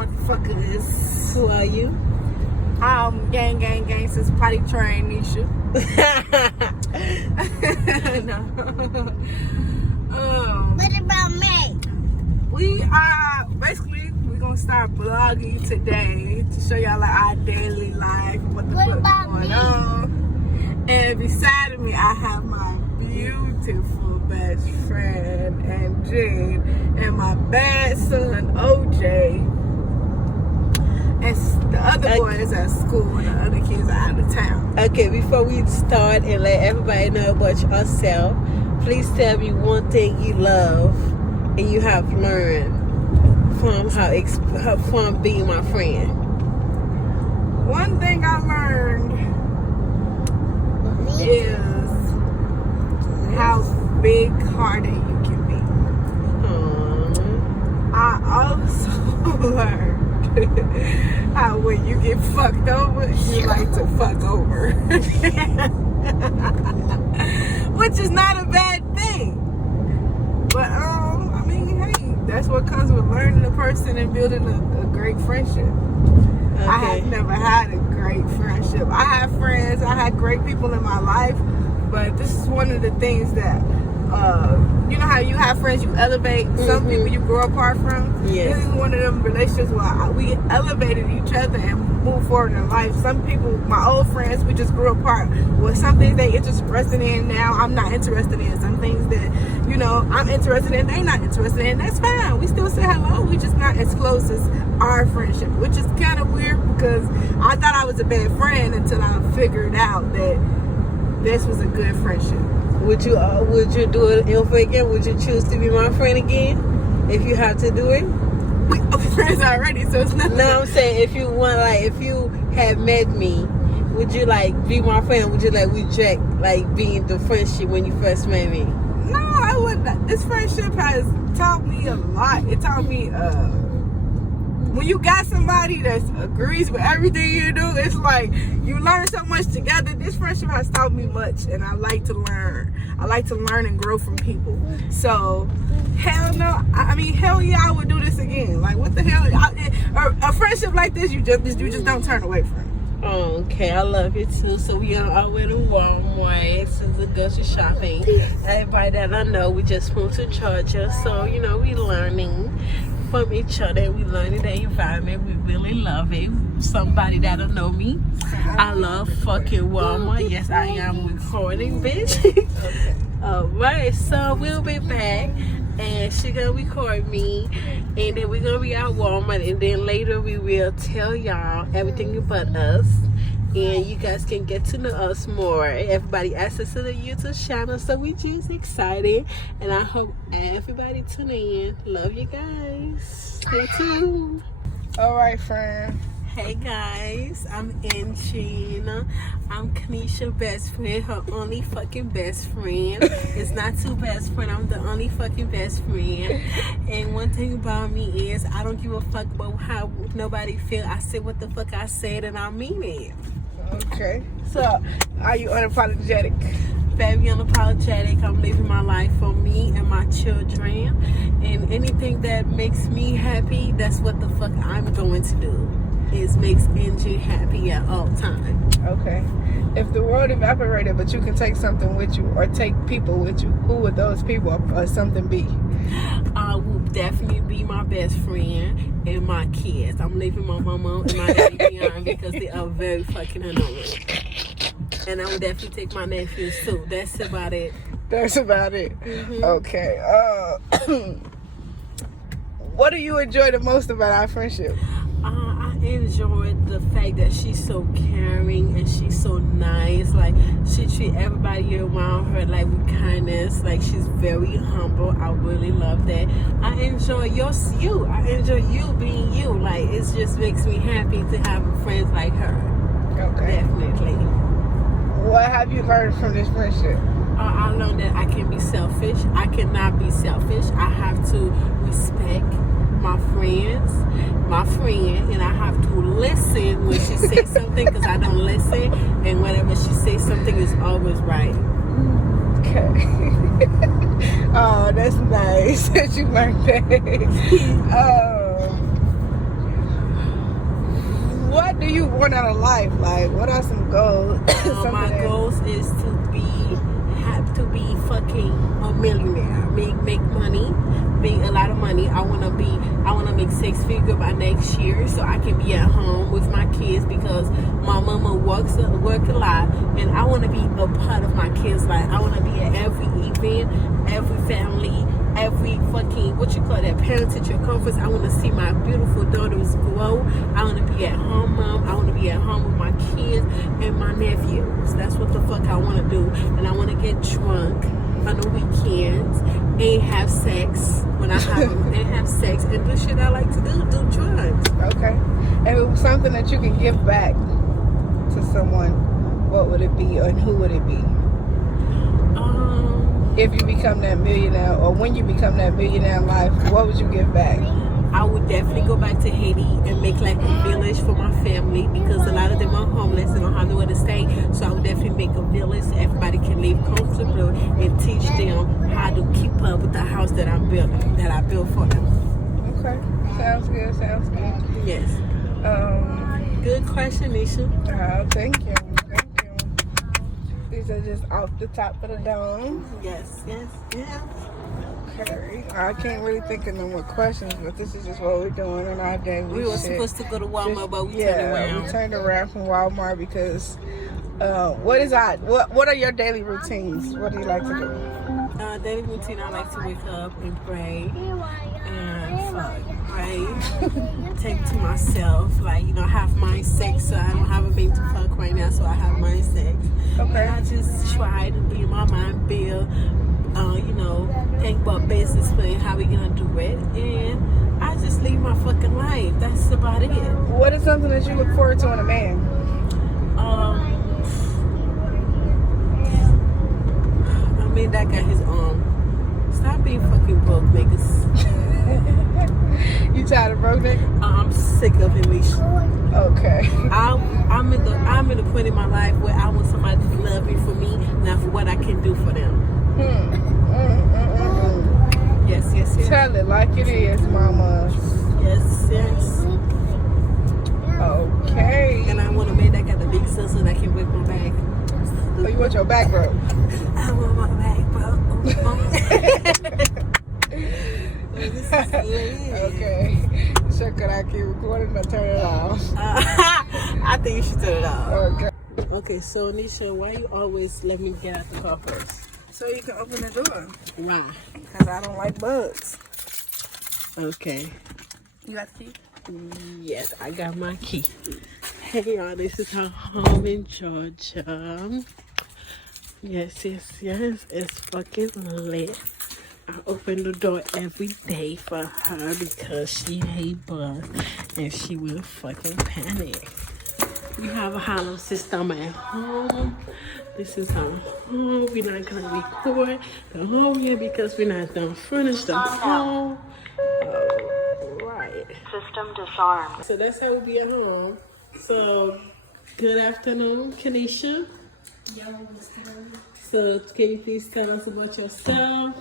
motherfuckers. Who are you? Gang, since potty train Nisha. No. What about me? We are basically we're gonna start vlogging today to show y'all like our daily life, what the fuck's going on. And beside of me, I have my beautiful best friend and Jean, and my bad son OJ. And the other boys at school, and the other kids are out of town. Okay, before we start and let everybody know about yourself, please tell me one thing you love and you have learned from being my friend. One thing I learned is how big-hearted you can be. I also learned how when you get fucked over, you like to fuck over. Which is not a bad thing. But, I mean, hey, that's what comes with learning a person and building a great friendship. Okay. I have never had a great friendship. I have friends, I had great people in my life, but this is one of the things that, you know how you have friends you elevate, some people you grow apart from? Yes. This is one of them relationships where we elevated each other and moved forward in life. Some people, my old friends, we just grew apart. Well, some things they interested in now, I'm not interested in. Some things that, you know, I'm interested in, they not interested in. That's fine. We still say hello. We just not as close as our friendship, which is kind of weird because I thought I was a bad friend until I figured out that this was a good friendship. Would you do it over again? Would you choose to be my friend again if you have to do it? We are friends already, so it's nothing. No, I'm saying if you want, like, if you had met me, would you like be my friend? Would you like reject like being the friendship when you first met me? No, I wouldn't. This friendship has taught me a lot. It taught me when you got somebody that agrees with everything you do, it's like you learn so much together. This friendship has taught me much, and I like to learn. I like to learn and grow from people. So, hell no. I mean, hell yeah, I would do this again. Like, what the hell? A friendship like this, you just don't turn away from. Oh, okay, I love it too. So we are all way to Walmart since the grocery shopping. Everybody that I know, we just moved to Georgia, so you know we learning from each other. We learning the environment. We really love it. Somebody that don't know me, I love fucking Walmart. Yes, I am recording, bitch. Alright, so we'll be back and she gonna record me and then we're gonna be at Walmart and then later we will tell y'all everything about us and you guys can get to know us more. Everybody access to the YouTube channel, so we just excited and I hope everybody tune in. Love you guys. Stay tuned. Alright, friend. Hey guys, I'm Engina. I'm Kanisha's best friend, her only fucking best friend. It's not two best friends, I'm the only fucking best friend. And one thing about me is I don't give a fuck about how nobody feel. I said what the fuck I said and I mean it. Okay. So, are you unapologetic? Very unapologetic. I'm living my life for me and my children. And anything that makes me happy, that's what the fuck I'm going to do. Is makes Angie happy at all times. Okay. If the world evaporated, but you can take something with you or take people with you, who would those people or something be? I will definitely be my best friend and my kids. I'm leaving my mama and my daddy behind because they are very fucking annoying. And I would definitely take my nephews too. That's about it. That's about it. Okay. What do you enjoy the most about our friendship? I enjoy the fact that she's so caring and she's so nice. Like, she treats everybody around her like with kindness. Like, she's very humble. I really love that. I enjoy you. I enjoy you being you. Like, it just makes me happy to have friends like her. Okay. Definitely. What have you learned from this friendship? I learned that I can be selfish. I cannot be selfish. I have to respect my friend, and I have to listen when she says something because I don't listen, and whenever she says something is always right. Okay. Oh, that's nice that you learned that. you want out of life? Like, what are some goals? My goals is to be fucking a millionaire. Make money, make a lot of money. I wanna make 6 figures by next year, so I can be at home with my kids, because my mama work a lot, and I wanna be a part of my kids' life. I wanna be at every event, every family, every fucking parent-teacher conference. I want to see my beautiful daughters grow. I want to be at home, mom. I want to be at home with my kids and my nephews. That's what the fuck I want to do. And I want to get drunk on the weekends and have sex when I have sex and do shit I like to do drugs. Okay. And something that you can give back to someone, what would it be, and who would it be? If you become that millionaire, or when you become that millionaire in life, what would you give back? I would definitely go back to Haiti and make like a village for my family, because a lot of them are homeless and don't have nowhere to stay. So I would definitely make a village so everybody can live comfortable and teach them how to keep up with the house that I built for them. Okay, sounds good. Yes. Good question, Nisha. Thank you. These are just off the top of the dome. Yes, yeah. Okay. I can't really think of no more questions, but this is just what we're doing in our day. We were supposed to go to Walmart, but we turned around. We turned around from Walmart because what are your daily routines? What do you like to do? Daily routine, I like to wake up and pray and pray. Take to myself, have my sex. So I don't have a baby to fuck right now, so I have my sex. Okay. And I just try to be in my mind, build, think about business plan, how we gonna do it, and I just live my fucking life. That's about it. What is something that you look forward to in a man? That got his stop being fucking broke niggas. You tired of broke niggas? I'm sick of it, Misha. Okay. I'm in the point in my life where I want somebody to love me for me, not for what I can do for them. Yes. Tell it like it is, mama. Yes. Okay. And I want a man that got a big sister that can whip my back. Oh, you want your back broke? I want my back broke. Okay. So could I keep recording or turn it off? I think you should turn it off. Okay. Okay, so Nisha, why you always let me get out the car first? So you can open the door. Why? Because I don't like bugs. Okay. You got the key? Yes, I got my key. Hey y'all, this is our home in Georgia. Yes, it's fucking lit. I open the door every day for her because she hate bugs and she will fucking panic. We have a hollow system at home. This is our home. We're not gonna record the home here because we're not done furnished the home. Right. System disarmed. So that's how we be at home. So good afternoon, Kanisha. So can you please tell us about yourself?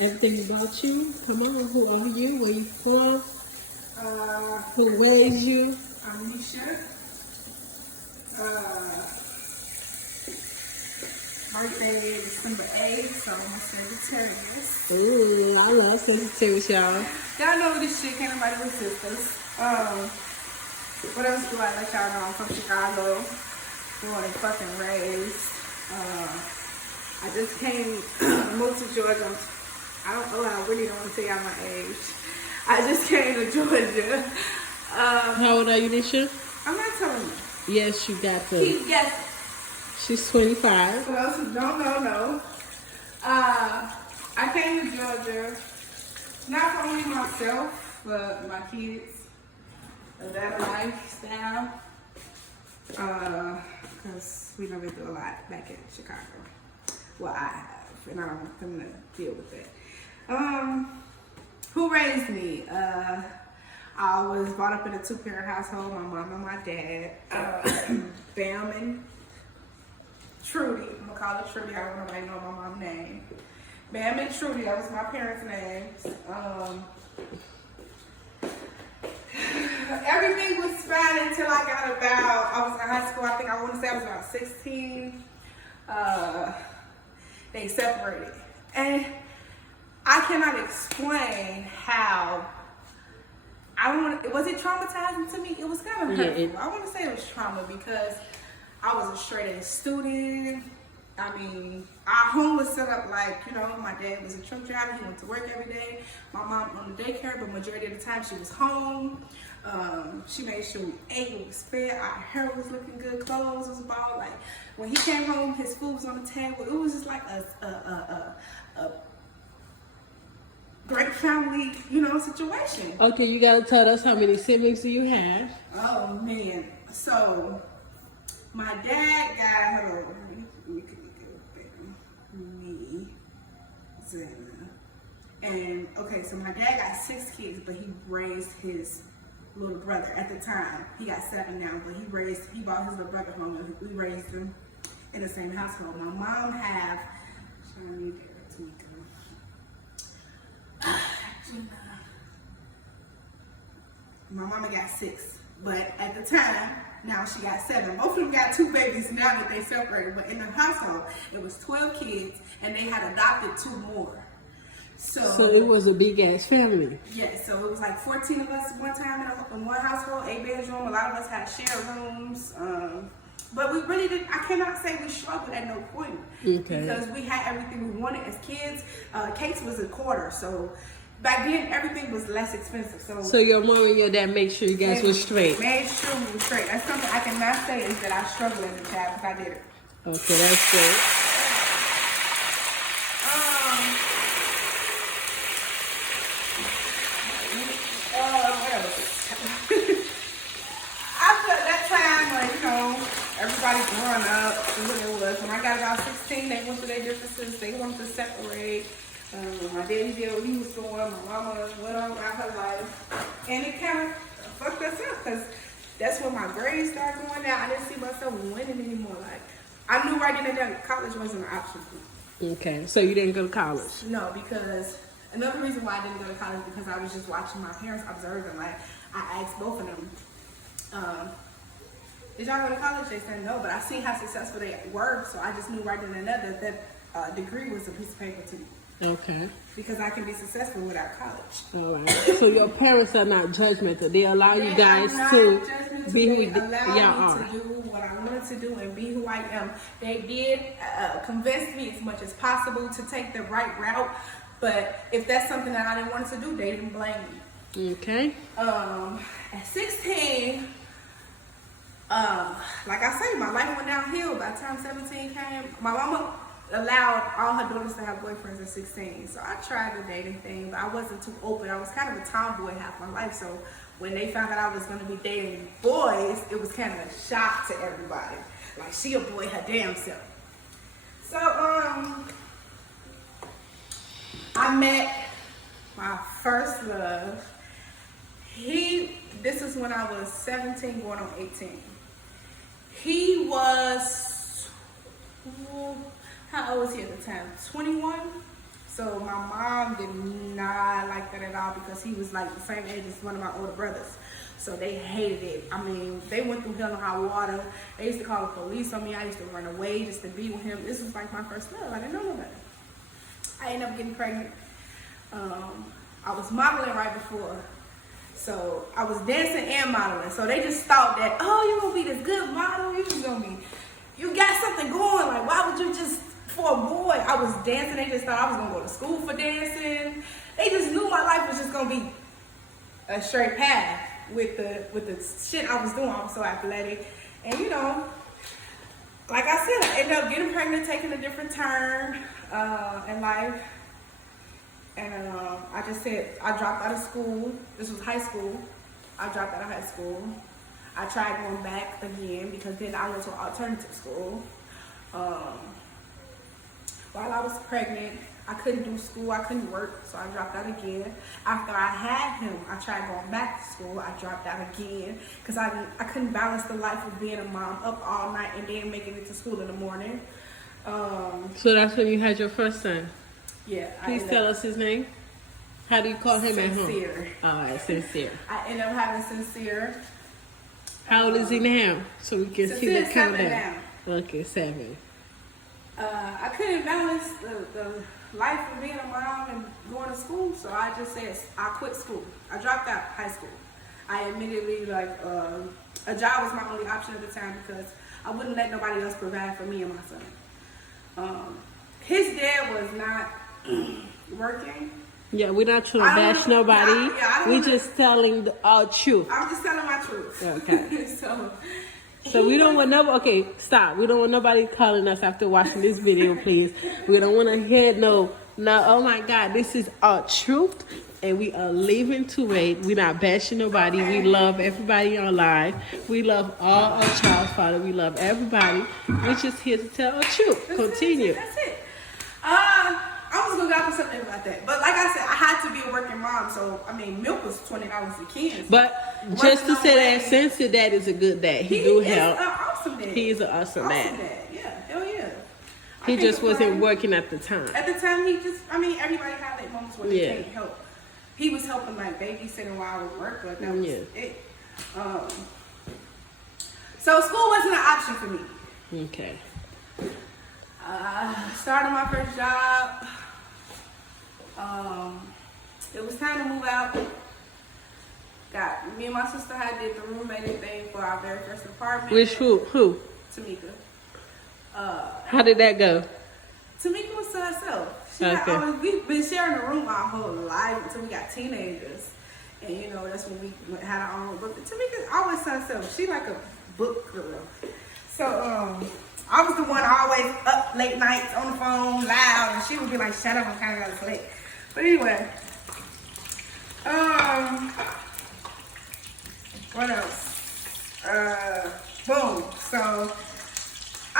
Everything about you. Come on, who are you? Where you from? Who raised you? I'm Nisha. Birthday is December 8th, so I'm a Sagittarius. Ooh, I love Sagittarius, y'all. Y'all know this shit, can't nobody resist us. What else do I let y'all know? I'm from Chicago. Born and fucking raised. I just moved to Georgia. I really don't want to tell y'all my age. I just came to Georgia. How old are you, Nisha? I'm not telling you. Yes, you got to. Keep guessing. She's 25. For those who don't know, I came to Georgia not for only myself, but my kids. A better lifestyle. Because we done been through a lot back in Chicago. Well, I have, and I don't want them to deal with that. Who raised me? I was brought up in a 2-parent household, my mom and my dad. Bam and Trudy. I'm gonna call her Trudy. I don't know if I know my mom's name. Bam and Trudy, that was my parents' names. everything was fine until I got about, I was in high school, I think I want to say I was about 16. They separated. And I cannot explain how, was it traumatizing to me? It was kind of hurtful. I want to say it was trauma because I was a straight A student. I mean, our home was set up like, you know, my dad was a truck driver. He went to work every day. My mom on the daycare, but majority of the time she was home. She made sure we ate, we was fed, our hair was looking good, clothes was bought. Like, when he came home, his food was on the table. It was just like a great family, you know, situation. Okay, you gotta tell us how many siblings do you have? Oh, man. So, my dad got, hold on. Me, Zena, and okay, so my dad got 6 kids, but he raised his little brother at the time. He got 7 now, but he brought his little brother home, and we raised them in the same household. My mom have, my mama got 6, but at the time, now she got 7. Both of them got 2 babies now that they separated. But in the household, it was 12 kids, and they had adopted 2 more. So it was a big ass family. Yeah, so it was like 14 of us one time in one household, 8 bedroom. A lot of us had shared rooms. But we really didn't, I cannot say we struggled at no point. Okay. Because we had everything we wanted as kids. Cakes was a quarter, so back then, everything was less expensive. So your mom and your dad made sure you guys were straight. Made sure we were straight. That's something I cannot say is that I struggled as a child because I did it. Okay, that's good. After that time, like, you know, everybody's growing up. What it was. When I got about 16, they went through their differences. They wanted to separate. My daddy did what he was doing. My mama went on about her life. And it kind of fucked us up because that's when my grades started going down. I didn't see myself winning anymore. Like, I knew right then and there college wasn't an option for me. Okay, so you didn't go to college? No, because another reason why I didn't go to college because I was just watching my parents, observing. Like, I asked both of them, did y'all go to college? They said no, but I seen how successful they were, so I just knew right then and there that degree was a piece of paper to me. Okay. Because I can be successful without college. All right. So your parents are not judgmental. They allow you guys to be who y'all are. To do what I wanted to do and be who I am. They did convince me as much as possible to take the right route. But if that's something that I didn't want to do, they didn't blame me. Okay. At 16, like I say, my life went downhill. By the time 17 came, my mama allowed all her daughters to have boyfriends at 16. So I tried the dating thing, but I wasn't too open. I was kind of a tomboy half my life. So when they found out I was going to be dating boys, it was kind of a shock to everybody. Like, she a boy her damn self. So, I met my first love. This is when I was 17 going on 18. He was, how old was he at the time? 21. So my mom did not like that at all because he was like the same age as one of my older brothers. So they hated it. I mean, they went through hell and high water. They used to call the police on me. I used to run away just to be with him. This was like my first love. I didn't know nobody. I ended up getting pregnant. I was modeling right before. So I was dancing and modeling. So they just thought that, oh, you're going to be this good model. You got something going. Like, why would you just, for a boy, I was dancing. They just thought I was going to go to school for dancing. They just knew my life was just going to be a straight path with the shit I was doing. I was so athletic. And, you know, like I said, I ended up getting pregnant, taking a different turn in life. And I just said, I dropped out of school. This was high school. I dropped out of high school. I tried going back again because then I went to an alternative school. While I was pregnant, I couldn't do school. I couldn't work, so I dropped out again. After I had him, I tried going back to school. I dropped out again because I couldn't balance the life of being a mom, up all night and then making it to school in the morning. So that's when you had your first son? Yeah. Please tell us his name. How do you call him at home? Sincere. All right, Sincere. I ended up having Sincere. How old is he now? So we can see the Sincere's 7 countdown. Okay, 7. I couldn't balance the life of being a mom and going to school, so I just said I quit school. I dropped out high school. I immediately a job was my only option at the time because I wouldn't let nobody else provide for me and my son. His dad was not working. Yeah, we're not trying to bash nobody. We just telling the truth. I'm just telling my truth. Okay. So we don't want nobody. Okay, stop. We don't want nobody calling us after watching this video, please. We don't want to hear no. Oh my God, this is our truth, and we are living to it. We're not bashing nobody. We love everybody online. We love all our child father. We love everybody. We're just here to tell our truth. Continue. That's it. I was gonna go something about that, but like I said, I had to be a working mom, so I mean, milk was $20 a can. But just to say that, Sincere Dad is a good dad. He do help. He's an awesome dad. He is an awesome dad. Yeah, hell yeah. He just wasn't working at the time. At the time, everybody had like moments where they can't help. He was helping like babysitting while I would work, but that was it. So school wasn't an option for me. Okay. Started my first job. It was time to move out. Me and my sister had did the roommate thing for our very first apartment. Which who? Tamika. How did that go? Tamika was to herself. We've been sharing a room our whole life until we got teenagers. And you know, that's when we had our own book. Tamika's always to herself. She like a book girl. So I was the one always up late nights on the phone, loud, and she would be like, shut up, I'm kind of gotta sleep. But anyway, what else? Boom. So I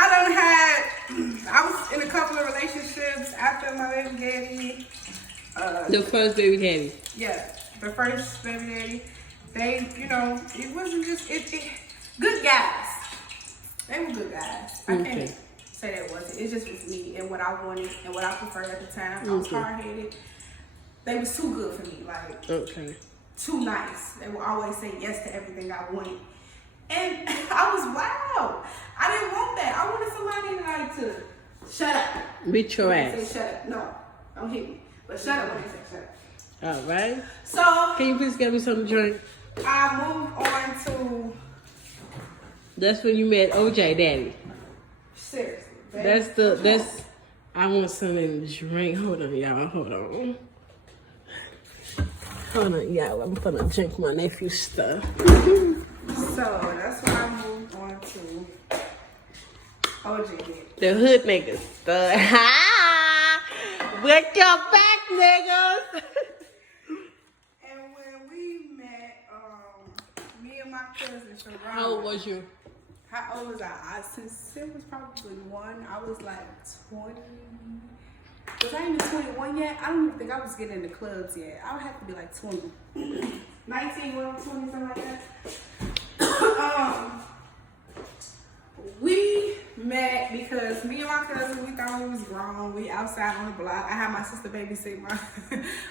was in a couple of relationships after my baby daddy. The first baby daddy. Yeah, the first baby daddy. They, you know, it wasn't just good guys. They were good guys. I can't say that wasn't. It just was me and what I wanted and what I preferred at the time. I was hard-headed. They was too good for me. Like, too nice. They would always say yes to everything I wanted. And I was wild. I didn't want that. I wanted somebody like to shut up. Beat your ass. Say shut up. No, don't hit me. But shut up when they say shut up. All right. So, can you please get me something to drink? I moved on to... That's when you met OJ Daddy. Seriously. That's I want something to drink. Hold on, y'all. Hold on, y'all. I'm gonna drink my nephew's stuff. So that's when I moved on to OJ. The hood niggas. With your back, niggas. And when we met, me and my cousin Sharon. How old was you? How old was I? Since it was probably 1, I was like 20. Was I even 21 yet? I don't even think I was getting into clubs yet. I would have to be like 20. 19, 20, something like that. We met because me and my cousin, we thought we was grown. We outside on the block. I had my sister babysit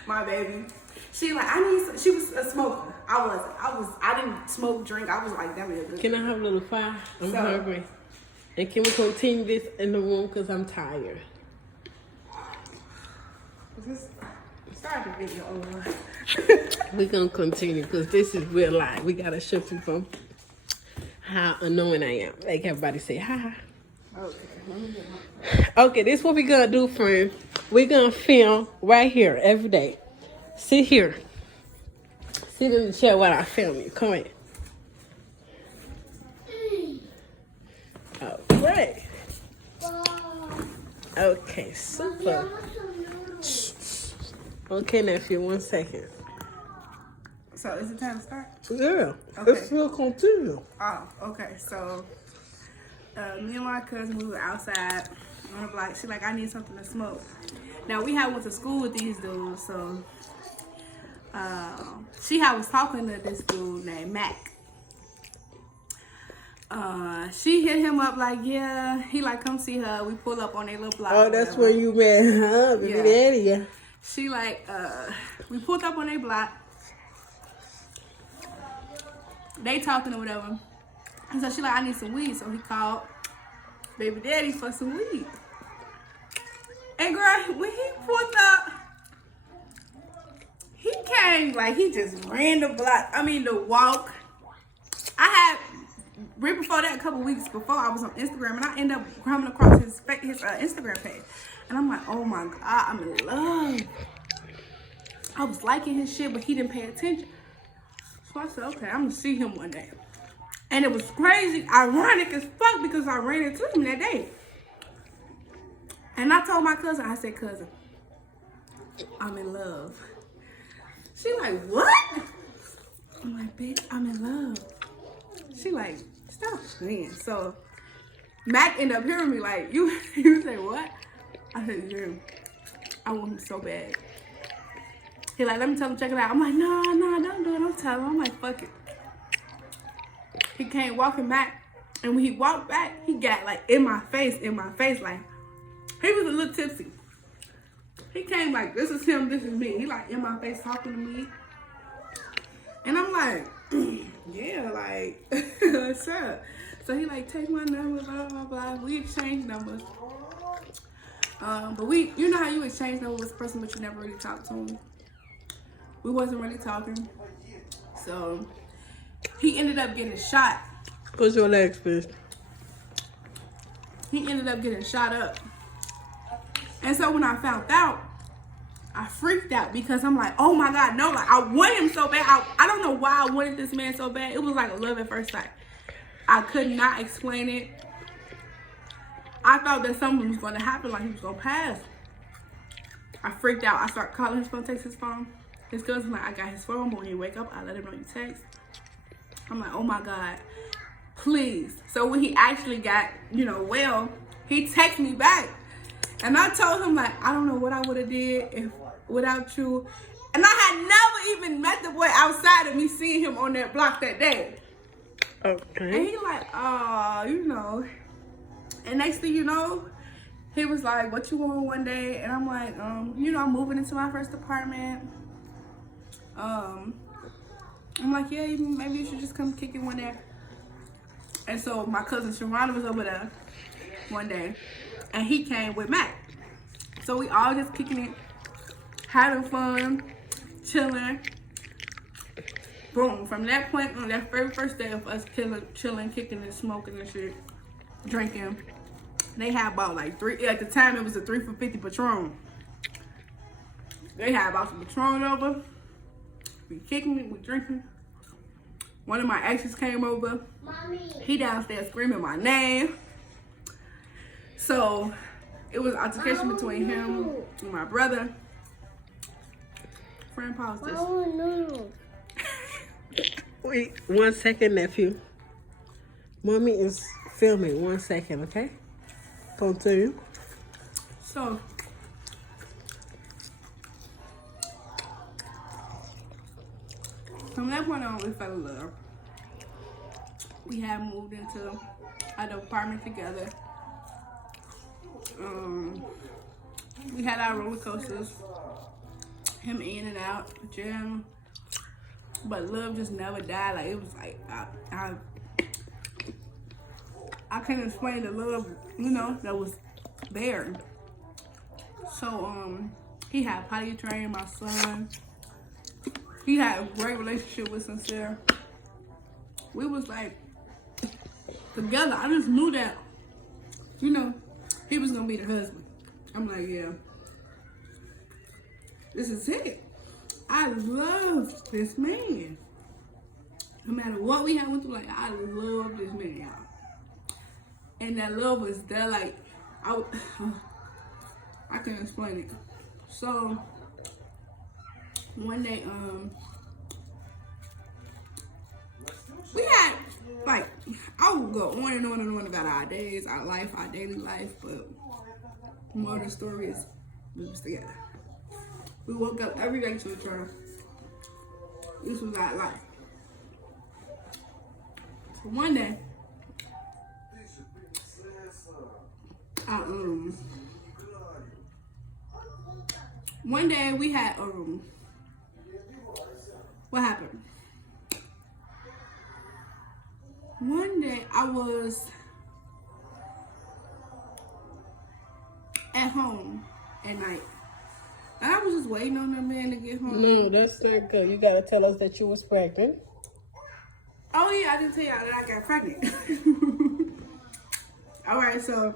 my baby. She was a smoker. I didn't smoke, drink. I was like, that was a good. Can I have a little fire? I'm hungry. And can we continue this in the room because I'm tired? Start the video over. We're going to continue because this is real life. We got to show people how annoying I am. Like everybody say, hi. Okay, this is what we're going to do, friend. We're going to film right here every day. Sit here. Sit in the chair while I film you. Come in. All right. Okay, super. Okay, nephew, 1 second. So, is it time to start? Yeah. Okay. Let's still continue. Oh, okay. So, me and my cousin, we were outside on the block. She like, I need something to smoke. Now, we had went to school with these dudes, so she was talking to this dude named Mac. She hit him up like, yeah, he like, come see her. We pull up on their little block. Oh, that's where you met, huh? Baby daddy, yeah. she like, we pulled up on their block. They talking or whatever. And so she like, I need some weed. So he called baby daddy for some weed. And girl, when he pulled up, he came like he just ran the block. I mean the walk. I had right before that, a couple weeks before, I was on Instagram and I ended up coming across his Instagram page. And I'm like, oh my God, I'm in love. I was liking his shit, but he didn't pay attention. So I said, okay, I'm gonna see him one day. And it was crazy, ironic as fuck because I ran into him that day. And I told my cousin, I said, cousin, I'm in love. She like, what? I'm like, bitch, I'm in love. She like, stop playing. So Mac ended up hearing me like, you say what? I said, yeah, I want him so bad. He like, let me tell him, check it out. I'm like, no, don't do it. Don't tell him. I'm like, fuck it. He came walking back, and when he walked back, he got like in my face, like, he was a little tipsy. He came like, this is him, this is me. He like in my face talking to me. And I'm like, yeah, like, what's up? So he like, take my number, blah, blah, blah. We exchanged numbers. But you know how you exchange numbers with a person, but you never really talked to him? We wasn't really talking. So he ended up getting shot. What's your next bitch? He ended up getting shot up. And so when I found out, I freaked out because I'm like, oh my God, no, like I want him so bad. I don't know why I wanted this man so bad. It was like a love at first sight. I could not explain it. I thought that something was going to happen, like he was going to pass. I freaked out. I started calling his phone, text his phone. His cousin like, I got his phone, but when he wake up, I let him know you text. I'm like, oh my God, please. So when he actually got, well, he texted me back. And I told him, like, I don't know what I would have did without you. And I had never even met the boy outside of me seeing him on that block that day. Okay. And he like, oh, And next thing you know, he was like, what you want one day? And I'm like, I'm moving into my first apartment. I'm like, yeah, maybe you should just come kick it one day. And so my cousin Sharonda was over there one day. And he came with Mac. So we all just kicking it, having fun, chilling. Boom. From that point on, that very first day of us chilling, kicking and smoking and shit, drinking, they had about like at the time it was a 3 for $50 Patron. They had about some Patron over. We kicking it, we drinking. One of my exes came over. Mommy. He downstairs screaming my name. So it was altercation between him and my brother. Friend, pause this. No. Wait 1 second, nephew. Mommy is filming. 1 second, okay? Continue. So from that point on, we fell in love. We had moved into an apartment together. We had our roller coasters, him in and out, gym, but love just never died. Like it was like I can't explain the love, that was there. So he had potty trained my son. He had a great relationship with Sincere. We was like together. I just knew that, he was gonna be the husband. I'm like, yeah, this is it. I love this man. No matter what we had went through, like I love this man, y'all. And that love was there, like I can't explain it. So one day, we had like I would go on and on and on about our days, our life, our daily life, but the moral of the story is we was together. We woke up every day to each other. This was our life. So one day, one day we had what happened? One day I was at home at night. And I was just waiting on the man to get home. No, that's not good. You gotta tell us that you was pregnant. Oh yeah, I didn't tell y'all that I got pregnant. Alright, so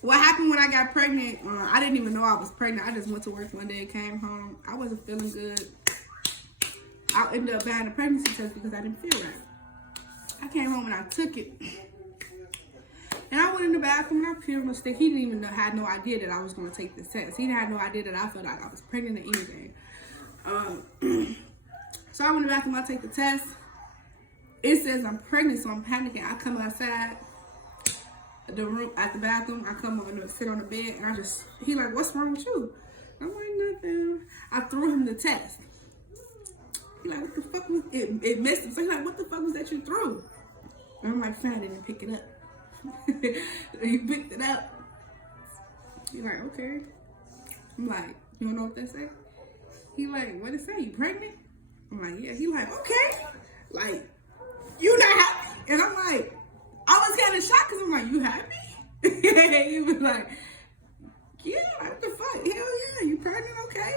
what happened when I got pregnant, I didn't even know I was pregnant. I just went to work one day, came home. I wasn't feeling good. I ended up buying a pregnancy test because I didn't feel right. I came home and I took it. And I went in the bathroom and I peeled my stick. He didn't even had no idea that I was going to take this test. He had no idea that I felt like I was pregnant or anything. So I went in the bathroom, I take the test. It says I'm pregnant, so I'm panicking. I come outside the room, at the bathroom. I come over and sit on the bed, and he like, what's wrong with you? I'm like, nothing. I threw him the test. He like, what the fuck was it? It missed him. So he like, what the fuck was that you threw? And I'm like, fine, I didn't pick it up. He picked it up. He like, okay. I'm like, you don't know what that say? He like, what it say? You pregnant? I'm like, yeah. He like, okay. Like, you not happy? And I'm like, I was kind of shocked because I'm like, you happy? He was like, yeah, like, what the fuck? Hell yeah, you pregnant? Okay.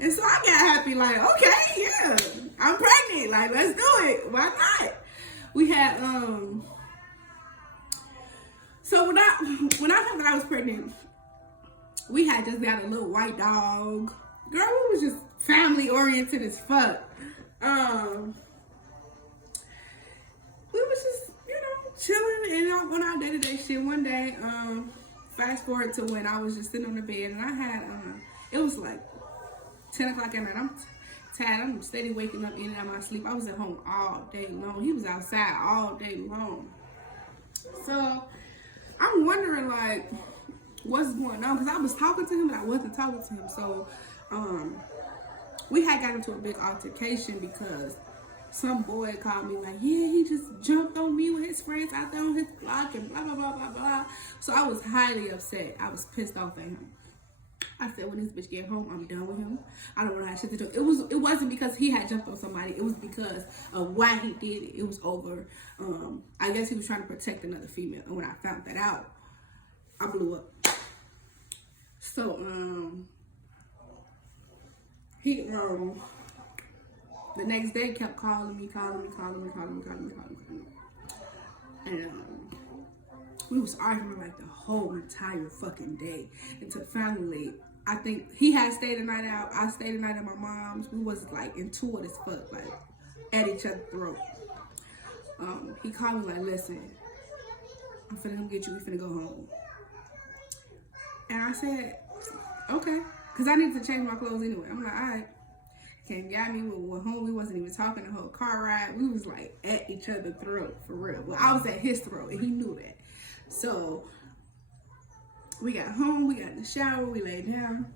And so I got happy, like, okay, yeah, I'm pregnant. Like, let's do it. Why not? We had, so when I found that I was pregnant, we had just got a little white dog. Girl, we was just family oriented as fuck. We was just, chilling and on our day-to-day shit. One day, fast forward to when I was just sitting on the bed and I had, it was like 10 o'clock at night. I'm tired. I'm steady waking up in and out of my sleep. I was at home all day long. He was outside all day long. So I'm wondering, like, what's going on? Because I was talking to him, but I wasn't talking to him. So we had got into a big altercation because some boy called me like, yeah, he just jumped on me with his friends out there on his block and blah, blah, blah, blah, blah. So I was highly upset. I was pissed off at him. I said, when this bitch get home, I'm done with him. I don't want to have shit to do. It wasn't because he had jumped on somebody. It was because of why he did it. It was over. I guess he was trying to protect another female. And when I found that out, I blew up. So, he, the next day kept calling me. And, we was arguing like the whole entire fucking day. Until finally, I think he had stayed the night out. I stayed the night at my mom's. We was like into it as fuck, like at each other's throat. He called me like, listen, I'm finna come get you. We finna go home. And I said, okay. Because I needed to change my clothes anyway. I'm like, all right. Came got me. We went home. We wasn't even talking the whole car ride. We was like at each other's throat for real. Well, I was at his throat and he knew that. So we got home, we got in the shower, we laid down,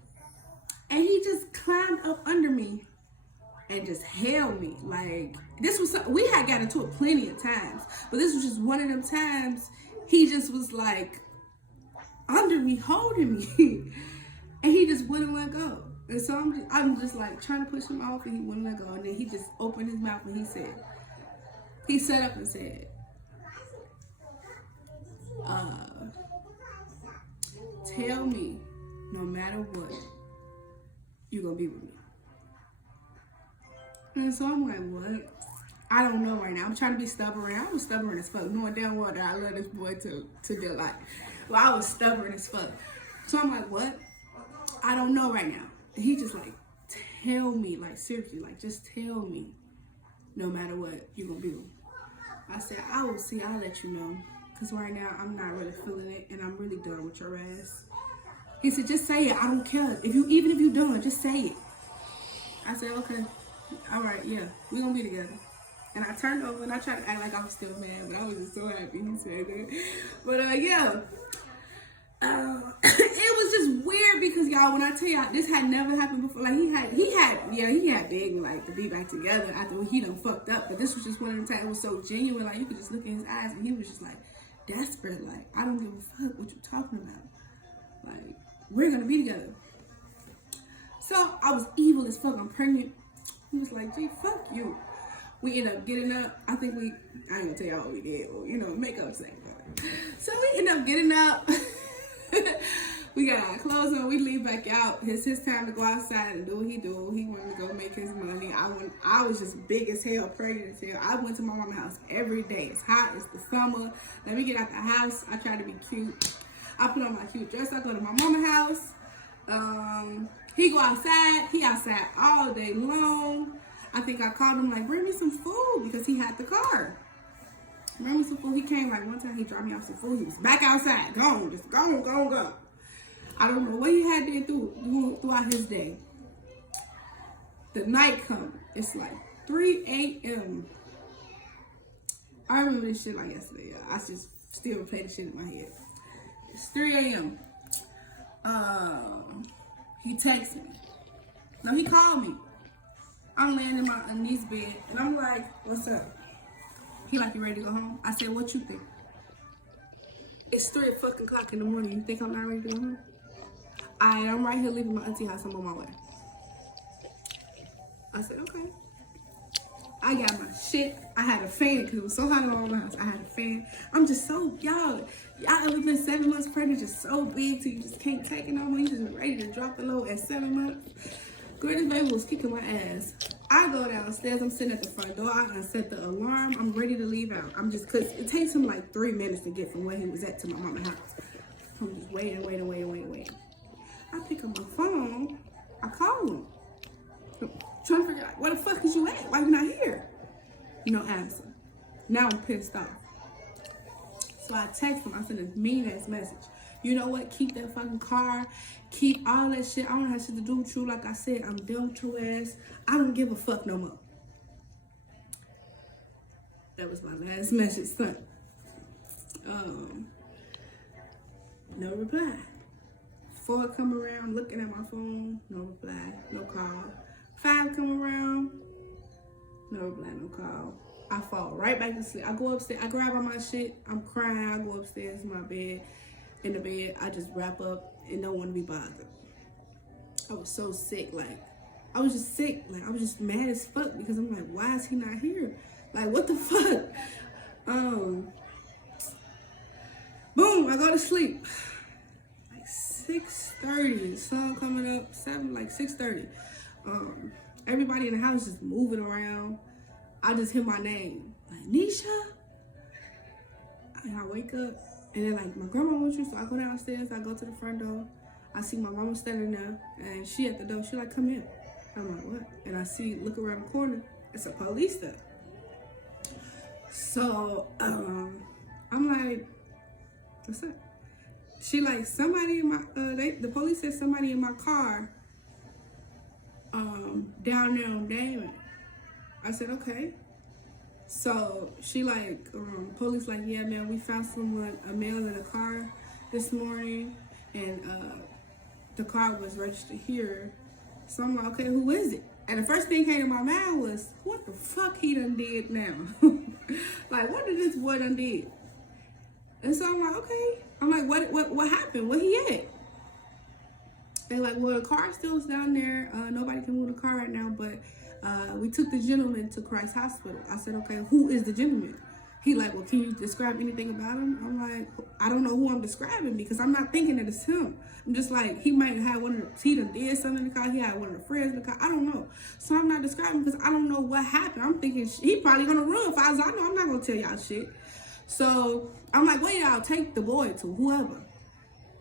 and he just climbed up under me and just held me. Like, this was something, we had got into it plenty of times, but this was just one of them times he just was like under me, holding me, and he just wouldn't let go. And so I'm just like trying to push him off, and he wouldn't let go. And then he just opened his mouth and he sat up and said, tell me, no matter what, you're gonna be with me. And so I'm like, what? I don't know right now. I'm trying to be stubborn. I was stubborn as fuck, knowing damn well that I love this boy to delight. Well, I was stubborn as fuck. So I'm like, what? I don't know right now. And he just like, tell me, like seriously, like just tell me, no matter what, you're gonna be with me. I said, I will see, I'll let you know. Because right now, I'm not really feeling it, and I'm really done with your ass. He said, just say it. I don't care. Even if you're done, just say it. I said, okay. All right, yeah. We're going to be together. And I turned over, and I tried to act like I was still mad, but I was just so happy he said that. But, yeah. It was just weird because, y'all, when I tell y'all, this had never happened before. Like, he had begged me, like, to be back together after he done fucked up. But this was just one of the times it was so genuine. Like, you could just look in his eyes, and he was just, like, desperate. Like, I don't give a fuck what you talking about. Like, we're gonna be together. So I was evil as fuck. I'm pregnant. He was like, gee, fuck you. We ended up getting up. I ain't gonna tell y'all what we did. Or, makeup thing. So we ended up getting up. We got our clothes on. We leave back out. It's his time to go outside and do what he do. He wanted to go make his money. I was just big as hell, pregnant as hell. I went to my mama's house every day. It's hot. It's the summer. Let me get out the house. I try to be cute. I put on my cute dress. I go to my mama's house. He go outside. He outside all day long. I think I called him like, bring me some food because he had the car. Bring me some food. He came like one time. He dropped me off some food. He was back outside. Gone. Just gone. I don't know what he had to do throughout his day. The night comes. It's like 3 a.m. I remember this shit like yesterday. I just still replay the shit in my head. It's 3 a.m. He texted me. No, he called me. I'm laying in my niece's bed, and I'm like, what's up? He like, you ready to go home? I said, what you think? It's 3 o'clock in the morning. You think I'm not ready to go home? I'm right here leaving my auntie house. I'm on my way. I said, okay. I got my shit. I had a fan because it was so hot in my house. I had a fan. I'm just so, y'all ever been 7 months pregnant, just so big till you just can't take it no more. You just ready to drop the load at 7 months. Girl, this baby was kicking my ass. I go downstairs. I'm sitting at the front door. I set the alarm. I'm ready to leave out. Because it takes him like 3 minutes to get from where he was at to my mama's house. I'm just waiting. I pick up my phone. I call him. I'm trying to figure out, where the fuck is you at? Why you not here? No answer. Now I'm pissed off. So I text him. I sent a mean ass message. You know what? Keep that fucking car. Keep all that shit. I don't have shit to do with you. Like I said, I'm done with your ass. I don't give a fuck no more. That was my last message, son. No reply. 4 come around, looking at my phone, no reply, no call. 5 come around, no reply, no call. I fall right back to sleep. I go upstairs, I grab all my shit, I'm crying, I go upstairs in my bed, in the bed, I just wrap up and don't want to be bothered. I was so sick, I was just sick, I was just mad as fuck because I'm like, why is he not here? Like, what the fuck? Boom, I go to sleep. 6:30, sun coming up, 6:30. Everybody in the house is moving around. I just hear my name, like, Nisha. And I wake up, and they're like, my grandma wants you. So I go downstairs, I go to the front door. I see my mama standing there, and she at the door. She like, come in. I'm like, what? And I look around the corner. It's a police there. So I'm like, what's up? She like, somebody in my, the police said somebody in my car down there on Damon. I said, okay. So she like, police like, yeah, man, we found a male in a car this morning, and the car was registered here. So I'm like, okay, who is it? And the first thing came to my mind was, what the fuck he done did now? Like, what did this boy done did? And so I'm like, okay. I'm like, what happened? Where he at? They're like, well, the car still is down there. Nobody can move the car right now, but we took the gentleman to Christ Hospital. I said, okay, who is the gentleman? He like, well, can you describe anything about him? I'm like, I don't know who I'm describing because I'm not thinking that it's him. I'm just like, he might have he done did something in the car. He had one of the friends in the car. I don't know. So I'm not describing because I don't know what happened. I'm thinking he probably gonna run. If I know, I'm not gonna tell y'all shit. So I'm like, wait, I'll take the boy to whoever.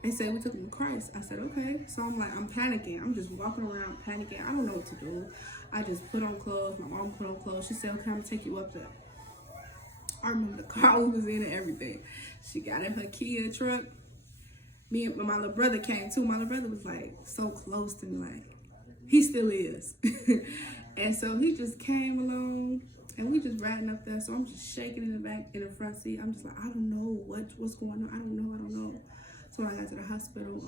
They said we took him to Christ. I said, okay. So I'm like, I'm panicking. I'm just walking around panicking. I don't know what to do. I just put on clothes. My mom put on clothes. She said, okay, I'm gonna take you up there. I remember the car we was in and everything. She got in her Kia truck. Me and my little brother came too. My little brother was like so close to me, like he still is. And so he just came along and we just riding up there. So I'm just shaking in the back, in the front seat. I'm just like, I don't know what's going on. I don't know. So when I got to the hospital,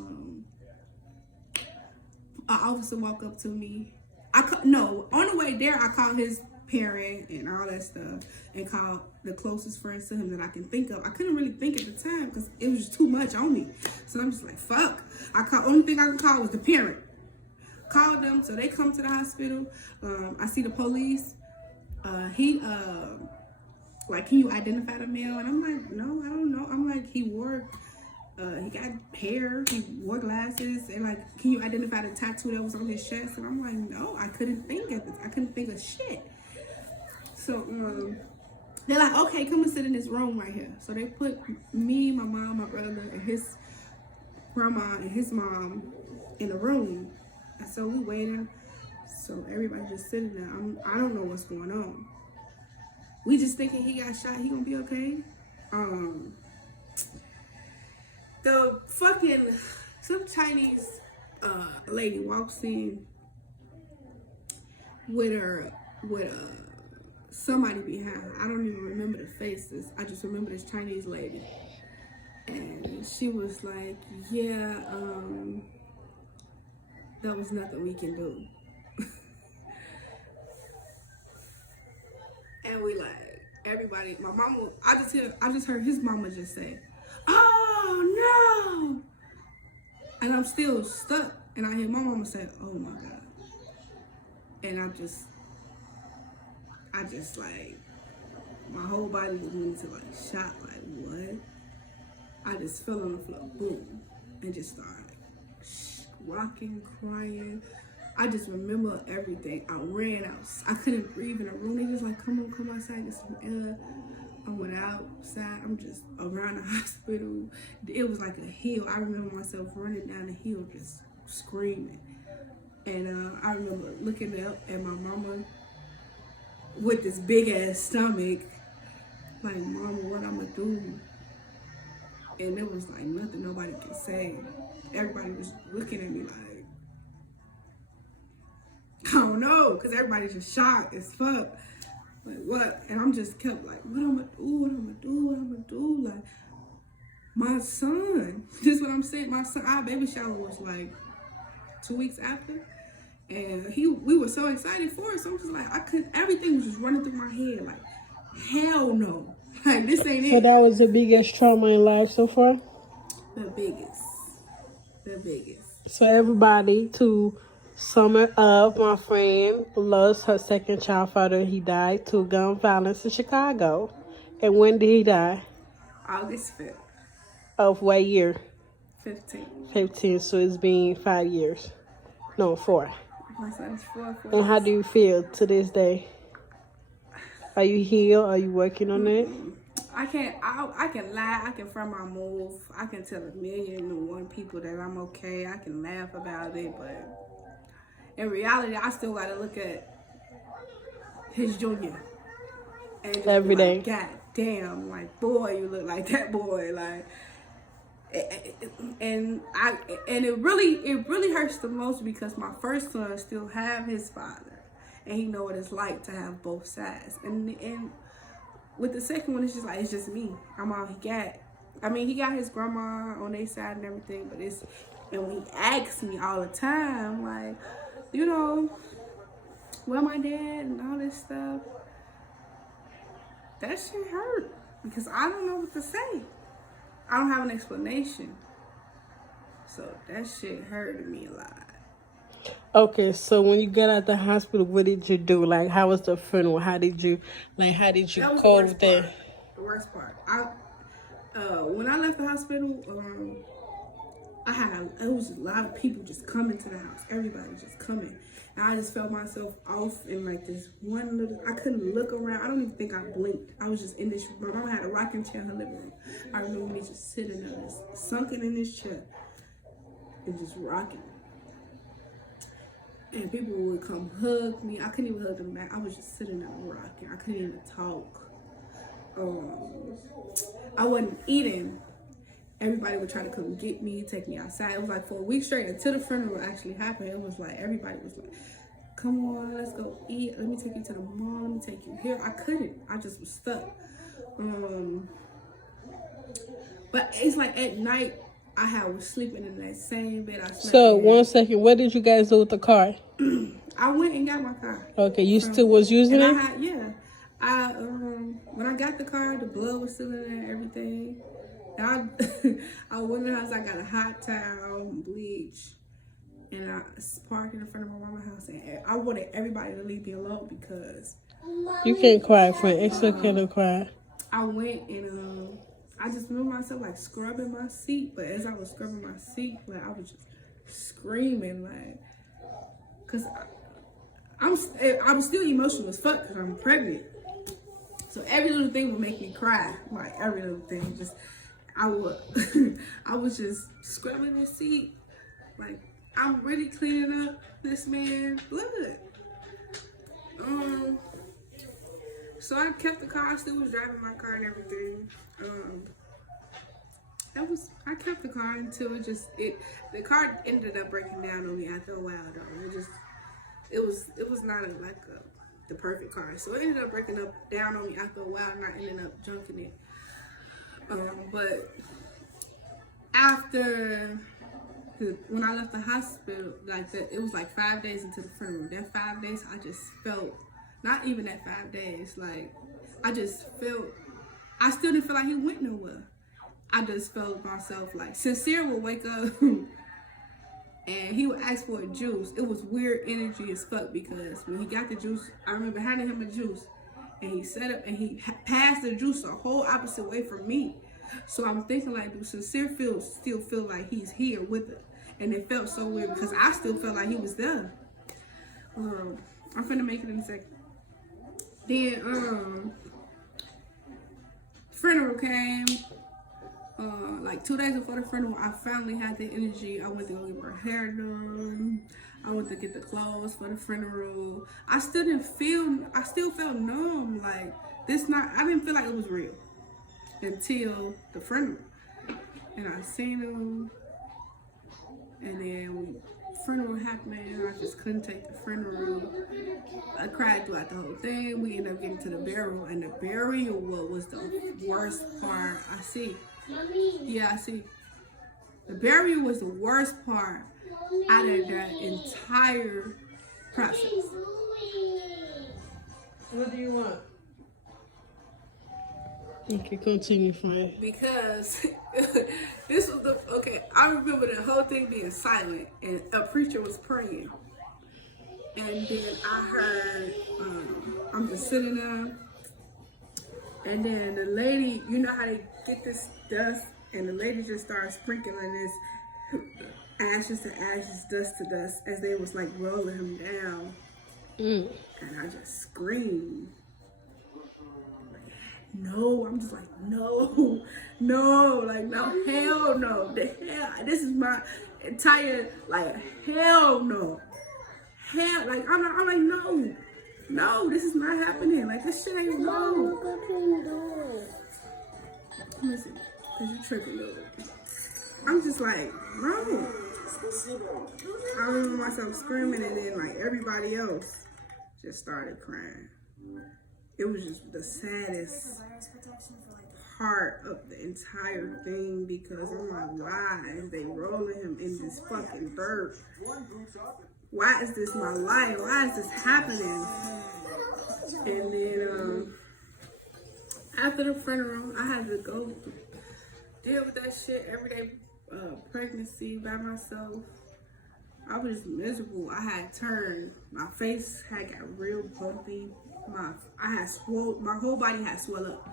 an officer walked up to me. On the way there, I called his parent and all that stuff, and called the closest friends to him that I can think of. I couldn't really think at the time because it was just too much on me. So I'm just like, fuck. Only thing I can call was the parent. Called them, so they come to the hospital. I see the police. He like, can you identify the male? And I'm like, no, I don't know. I'm like, he got hair, he wore glasses, and like, can you identify the tattoo that was on his chest? And I'm like, no, I couldn't think of shit. So they're like, okay, come and sit in this room right here. So they put me, my mom, my brother, and his grandma and his mom in a room. And so we waiting. So everybody just sitting there. I don't know what's going on. We just thinking he got shot, he gonna be okay. Some Chinese lady walks in with somebody behind her. I don't even remember the faces. I just remember this Chinese lady. And she was like, yeah, there was nothing we can do. And we like, everybody, my mama, I just heard his mama just say, oh no. And I'm still stuck. And I hear my mama say, oh my God. And I just like, my whole body was moving to like shock, like what? I just fell on the floor, boom, and just started rocking, crying. I just remember everything. I ran out. I couldn't breathe in the room. They just like, come outside, get some air. I went outside. I'm just around the hospital. It was like a hill. I remember myself running down the hill, just screaming. And I remember looking up at my mama with this big ass stomach, like, mama, what I'm gonna do? And it was like nothing nobody could say. Everybody was looking at me like, I don't know, because everybody's just shocked as fuck. Like, what? And I'm just kept like, what I'm gonna do? Like, my son, just what I'm saying, my son, our baby shower was like 2 weeks after. And we were so excited for it. So I'm just like, everything was just running through my head. Like, hell no. Like, this ain't it. So that was the biggest trauma in life so far? The biggest. So everybody, to sum it up, my friend lost her second child father. He died to gun violence in Chicago. And when did he die? August 5th. Of what year? 15. So it's been 5 years. No, 4. My son's 4. And how do you feel to this day? Are you healed? Are you working on it? I can lie, I can front my move, I can tell 1,000,001 people that I'm okay, I can laugh about it, but in reality, I still gotta look at his junior. And just every day. Like, God damn, like, boy, you look like that boy, like, and it really hurts the most because my first son still have his father, and he know what it's like to have both sides, and with the second one, it's just me. I'm all he got. I mean, he got his grandma on their side and everything, but and when he asks me all the time, like, you know, where my dad and all this stuff, that shit hurt because I don't know what to say. I don't have an explanation. So that shit hurted me a lot. Okay, so when you got out the hospital, what did you do? Like, how was the funeral? How did you cope with that? The worst part. When I left the hospital, it was a lot of people just coming to the house. Everybody was just coming. And I just felt myself off in like this one little, I couldn't look around. I don't even think I blinked. I was just in this, my mama had a rocking chair in her living room. I remember me just sitting there, just sunken in this chair and just rocking. And people would come hug me. I couldn't even hug them back. I was just sitting there rocking. I couldn't even talk. I wasn't eating. Everybody would try to come get me, take me outside. It was like for a week straight until the funeral actually happened. It was like everybody was like, come on, let's go eat. Let me take you to the mall. Let me take you here. I couldn't. I just was stuck. But it's like at night, I was sleeping in that same bed. So, 1 second, what did you guys do with the car? I went and got my car. Okay, you still was using it? I when I got the car, the blood was still in there and everything. And I went in the house, I got a hot towel, bleach, and I parked in front of my mama's house. And I wanted everybody to leave me alone because you can't cry, friend. It's okay to cry. I went and I just remember myself like scrubbing my seat, but as I was scrubbing my seat, like I was just screaming, like, cause I was still emotional as fuck because I'm pregnant. So every little thing would make me cry, like every little thing. Just I was just scrubbing the seat, like I'm really cleaning up this man's blood. So I kept the car. I still was driving my car and everything. I kept the car until the car ended up breaking down on me after a while though. It was not the perfect car. So it ended up breaking down on me after a while and I ended up junking it. But after when I left the hospital, it was like 5 days into the funeral. That 5 days I just felt, not even that 5 days, like I still didn't feel like he went nowhere. I just felt myself like Sincere would wake up and he would ask for a juice. It was weird energy as fuck because when he got the juice, I remember handing him a juice and he sat up and he passed the juice a whole opposite way from me. So I'm thinking like, do Sincere still feel like he's here with us? And it felt so weird because I still felt like he was there. I'm finna make it in a second. Then funeral came. Like 2 days before the funeral, I finally had the energy. I went to go get my hair done. I went to get the clothes for the funeral. I still felt numb. Like I didn't feel like it was real until the funeral. And I seen him. And then when the funeral happened, I just couldn't take the funeral. I cried throughout the whole thing. We ended up getting to the burial, and the burial was the worst part. Yeah, I see. The burial was the worst part out of that entire process. What do you want? You can continue, friend. Because this was I remember the whole thing being silent and a preacher was praying. And then I heard, I'm just sitting there. And then the lady, you know how they get this dust, and the lady just started sprinkling this ashes to ashes, dust to dust, as they was like rolling him down. And I just screamed. No, I'm just like, no, like, no, hell no. This is my entire, like, hell no. Hell, like, I'm like, no, this is not happening. Like, this shit ain't wrong. Listen, because you tripping, little. I'm just like, no. I remember myself screaming, and then, like, everybody else just started crying. It was just the saddest part of the entire thing because I'm like, why is they rolling him in this fucking dirt? Why is this my life? Why is this happening? And then after the funeral, I had to go deal with that shit every day. Pregnancy by myself. I was miserable. I had turned. My face had got real bumpy. My whole body had swelled up.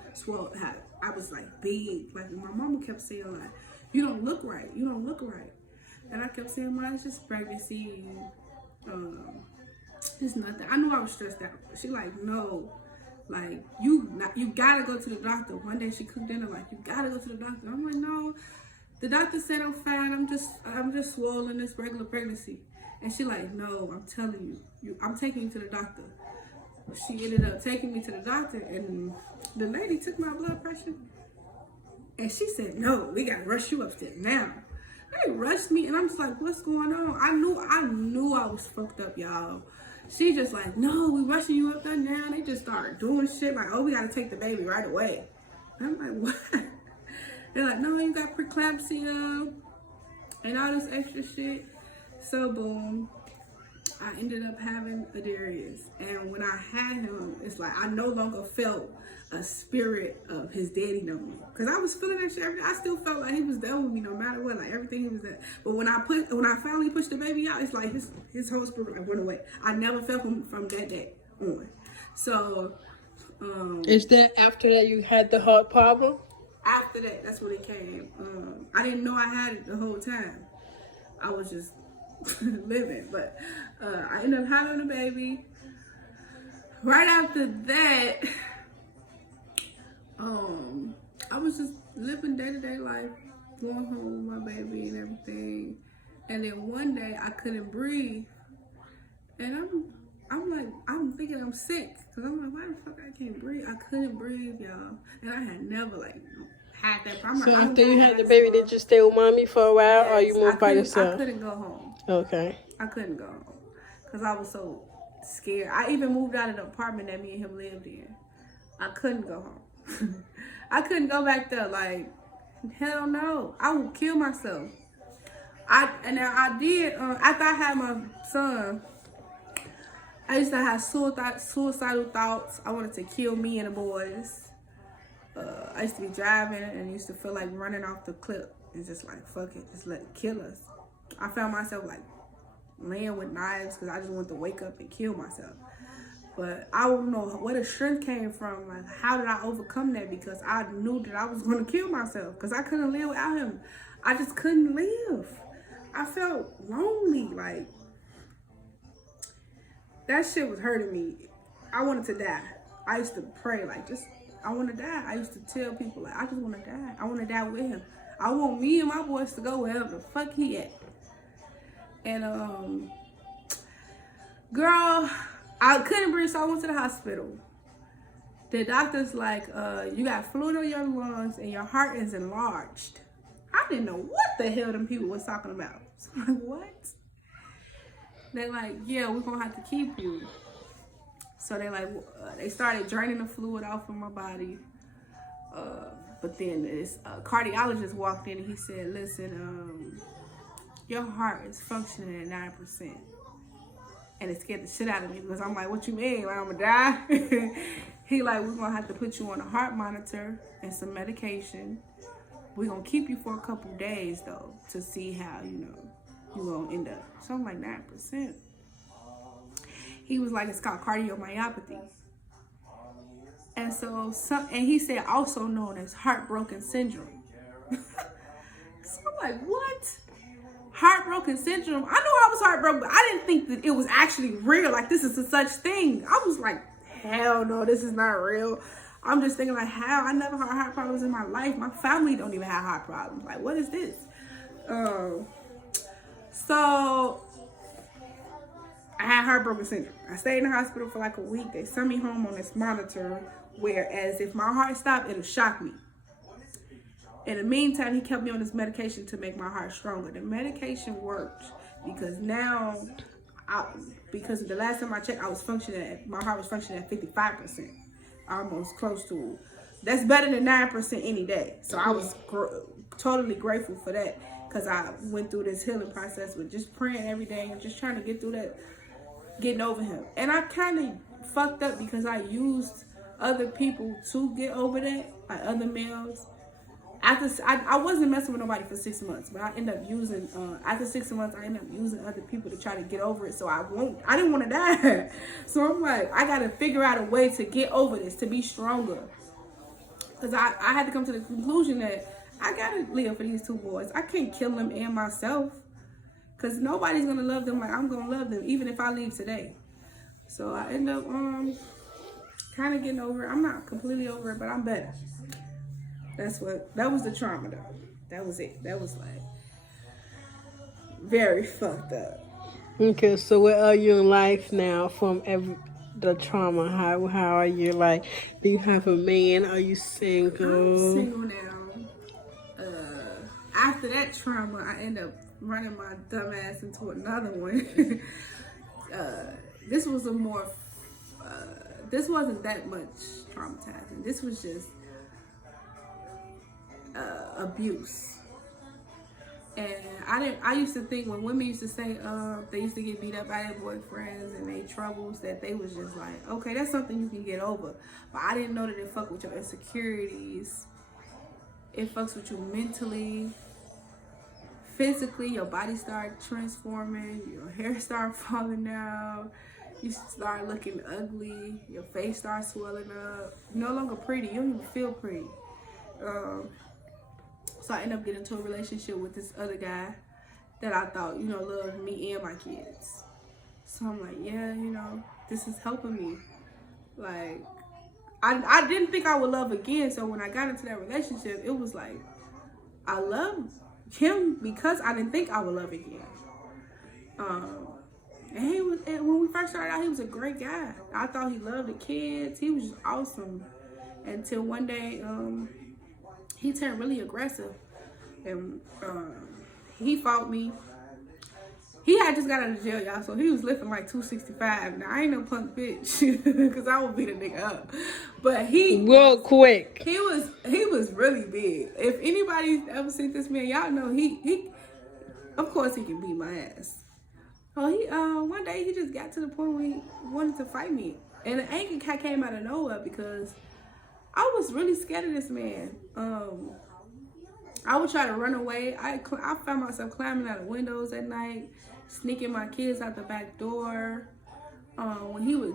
I was like big. Like my mama kept saying like, you don't look right. And I kept saying, well, it's just pregnancy. It's nothing. I knew I was stressed out. She like, no, like you gotta go to the doctor. One day she cooked dinner like, you gotta go to the doctor. I'm like, no. The doctor said I'm fine. I'm just swollen. This regular pregnancy. And she like, no, I'm telling you, I'm taking you to the doctor. She ended up taking me to the doctor, and the lady took my blood pressure, and she said, no, we gotta rush you upstairs now. They rushed me, and I'm just like, what's going on? I knew I was fucked up, y'all. She just like, no, we rushing you up there now. They just started doing shit like, oh, we gotta take the baby right away. And I'm like, what? They're like, no, you got preeclampsia and all this extra shit. So boom, I I ended up having a Darius. And when I had him, it's like I no longer felt a spirit of his daddy no more. Because I was feeling that shit every day. I still felt like he was there with me no matter what. Like everything he was there. But when I finally pushed the baby out, it's like his whole spirit like went away. I never felt him from that day on. So is that after that you had the heart problem? After that, that's when it came. I didn't know I had it the whole time. I was just living. But I ended up having a baby. Right after that, I was just living day-to-day life, going home with my baby and everything. And then one day I couldn't breathe. And I'm thinking I'm sick. Cause I'm like, why the fuck I can't breathe? I couldn't breathe, y'all. And I had never had that problem. So after you had the baby, did you stay with mommy for a while, or you moved by yourself? I couldn't go home. Okay. I couldn't go home. Cause I was so scared. I even moved out of the apartment that me and him lived in. I couldn't go home. I couldn't go back there. Like, hell no. I would kill myself. After I had my son, I used to have suicidal thoughts. I wanted to kill me and the boys. I used to be driving and used to feel like running off the cliff. And just like, fuck it, just let it kill us. I found myself like laying with knives because I just wanted to wake up and kill myself. But I don't know where the strength came from. Like, how did I overcome that? Because I knew that I was going to kill myself because I couldn't live without him. I just couldn't live. I felt lonely. Like, that shit was hurting me. I wanted to die. I used to pray, like, I want to die. I used to tell people, like, I just want to die. I want to die with him. I want me and my boys to go wherever the fuck he at. And, girl, I couldn't breathe, so I went to the hospital. The doctor's like, you got fluid on your lungs and your heart is enlarged. I didn't know what the hell them people was talking about. So I'm like, what? They're like, yeah, we're going to have to keep you. So they started draining the fluid off of my body. But then this cardiologist walked in and he said, listen, your heart is functioning at 9%. And it scared the shit out of me because I'm like, what you mean? Like, I'm going to die? He like, we're going to have to put you on a heart monitor and some medication. We're going to keep you for a couple days, though, to see how, you're going to end up. So I'm like, 9%. He was like, it's called cardiomyopathy. And and he said also known as heartbroken syndrome. So I'm like, what? Heartbroken syndrome? I knew I was heartbroken, but I didn't think that it was actually real. Like, this is a such thing. I was like, hell no, this is not real. I'm just thinking like, how? I never had heart problems in my life. My family don't even have heart problems. Like, what is this? So I had heartbroken syndrome. I stayed in the hospital for like a week. They sent me home on this monitor, whereas if my heart stopped, it'll shock me. In the meantime, he kept me on this medication to make my heart stronger. The medication worked because now, because the last time I checked, my heart was functioning at 55%, almost close to. That's better than 9% any day. So I was totally grateful for that because I went through this healing process with just praying every day and just trying to get through that, getting over him. And I kind of fucked up because I used other people to get over that, like other males. I wasn't messing with nobody for 6 months, but I ended up using, after 6 months, I ended up using other people to try to get over it. So I didn't want to die. So I'm like, I got to figure out a way to get over this, to be stronger. Because I had to come to the conclusion that I got to live for these two boys. I can't kill them and myself. Because nobody's going to love them like I'm going to love them, even if I leave today. So I end up kind of getting over it. I'm not completely over it, but I'm better. That was the trauma though. That was it. That was like very fucked up. Okay, so where are you in life now from the trauma? How are you? Like, do you have a man? Are you single? I'm single now. After that trauma, I end up running my dumb ass into another one. This was this wasn't that much traumatizing. This was just abuse. And I used to think when women used to say they used to get beat up by their boyfriends and their troubles, that they was just like, okay, that's something you can get over. But I didn't know that it fuck with your insecurities. It fucks with you mentally, physically. Your body start transforming, your hair start falling out, you start looking ugly, your face starts swelling up. You're no longer pretty. You don't even feel pretty. So I ended up getting into a relationship with this other guy that I thought, you know, loved me and my kids. So I'm like, yeah, you know, this is helping me. Like, I didn't think I would love again. So when I got into that relationship, it was like, I loved him because I didn't think I would love again. And when we first started out, he was a great guy. I thought he loved the kids. He was just awesome. Until one day, he turned really aggressive, and he fought me. He had just got out of jail, y'all, so he was lifting like 265. Now, I ain't no punk bitch, because I would beat a nigga up. But real quick. He was really big. If anybody's ever seen this man, y'all know he of course he can beat my ass. Oh, one day he just got to the point where he wanted to fight me. And the anger came out of nowhere because I was really scared of this man. I would try to run away. I found myself climbing out of windows at night, sneaking my kids out the back door. When he was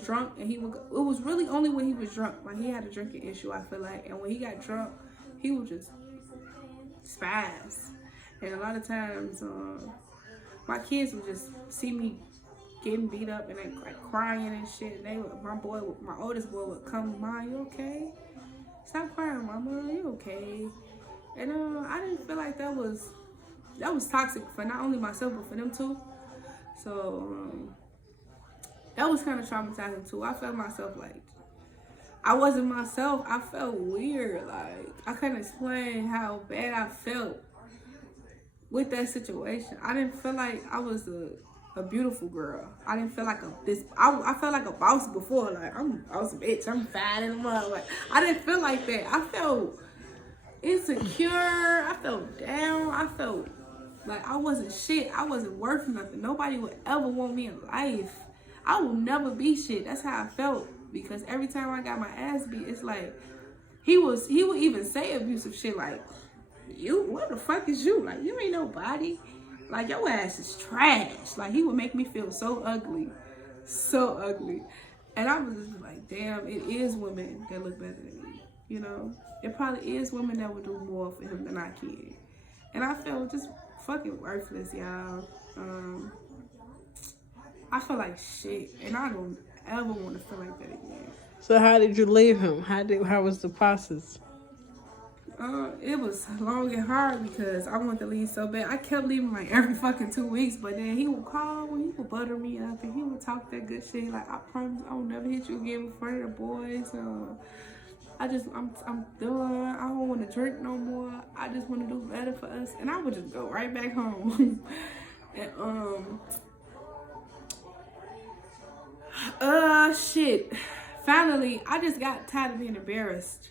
drunk, and it was really only when he was drunk. Like, he had a drinking issue, I feel like. And when he got drunk, he would just spaz. And a lot of times, my kids would just see me getting beat up and they like crying and shit. And my oldest boy would come, "Mom, you okay? Stop crying, Mama. You okay?" And I didn't feel like that was toxic for not only myself but for them too. So that was kind of traumatizing too. I felt myself like I wasn't myself. I felt weird. Like, I couldn't explain how bad I felt with that situation. I didn't feel like I was a beautiful girl. I didn't feel like I felt like a boss before. Like, I was a bitch. I'm fat and mud. Like, I didn't feel like that. I felt insecure. I felt down. I felt like I wasn't shit. I wasn't worth nothing. Nobody would ever want me in life. I will never be shit. That's how I felt. Because every time I got my ass beat, it's like he would even say abusive shit like, "You, what the fuck is you? Like, you ain't nobody. Like, your ass is trash." Like, he would make me feel so ugly. So ugly. And I was just like, damn, it is women that look better than me. You know? It probably is women that would do more for him than I can. And I felt just fucking worthless, y'all. I feel like shit. And I don't ever want to feel like that again. So how did you leave him? How was the process? It was long and hard because I wanted to leave so bad. I kept leaving like every fucking 2 weeks, but then he would call and he would butter me up and he would talk that good shit. Like, "I promise I will never hit you again in front of the boys. I'm done. I don't want to drink no more. I just want to do better for us." And I would just go right back home. And shit. Finally, I just got tired of being embarrassed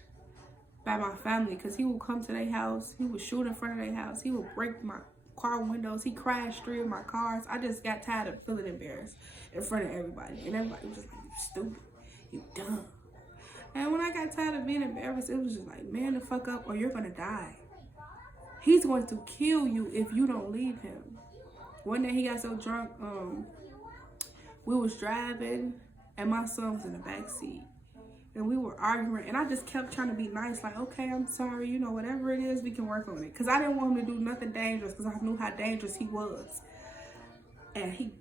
by my family because he would come to their house. He would shoot in front of their house. He would break my car windows. He crashed 3 of my cars. I just got tired of feeling embarrassed in front of everybody. And everybody was just like, "You stupid. You dumb." And when I got tired of being embarrassed, it was just like, man the fuck up or you're going to die. He's going to kill you if you don't leave him. One day he got so drunk, we was driving and my son was in the back seat. And we were arguing, and I just kept trying to be nice, like, "Okay, I'm sorry, you know, whatever it is, we can work on it." Because I didn't want him to do nothing dangerous, because I knew how dangerous he was. And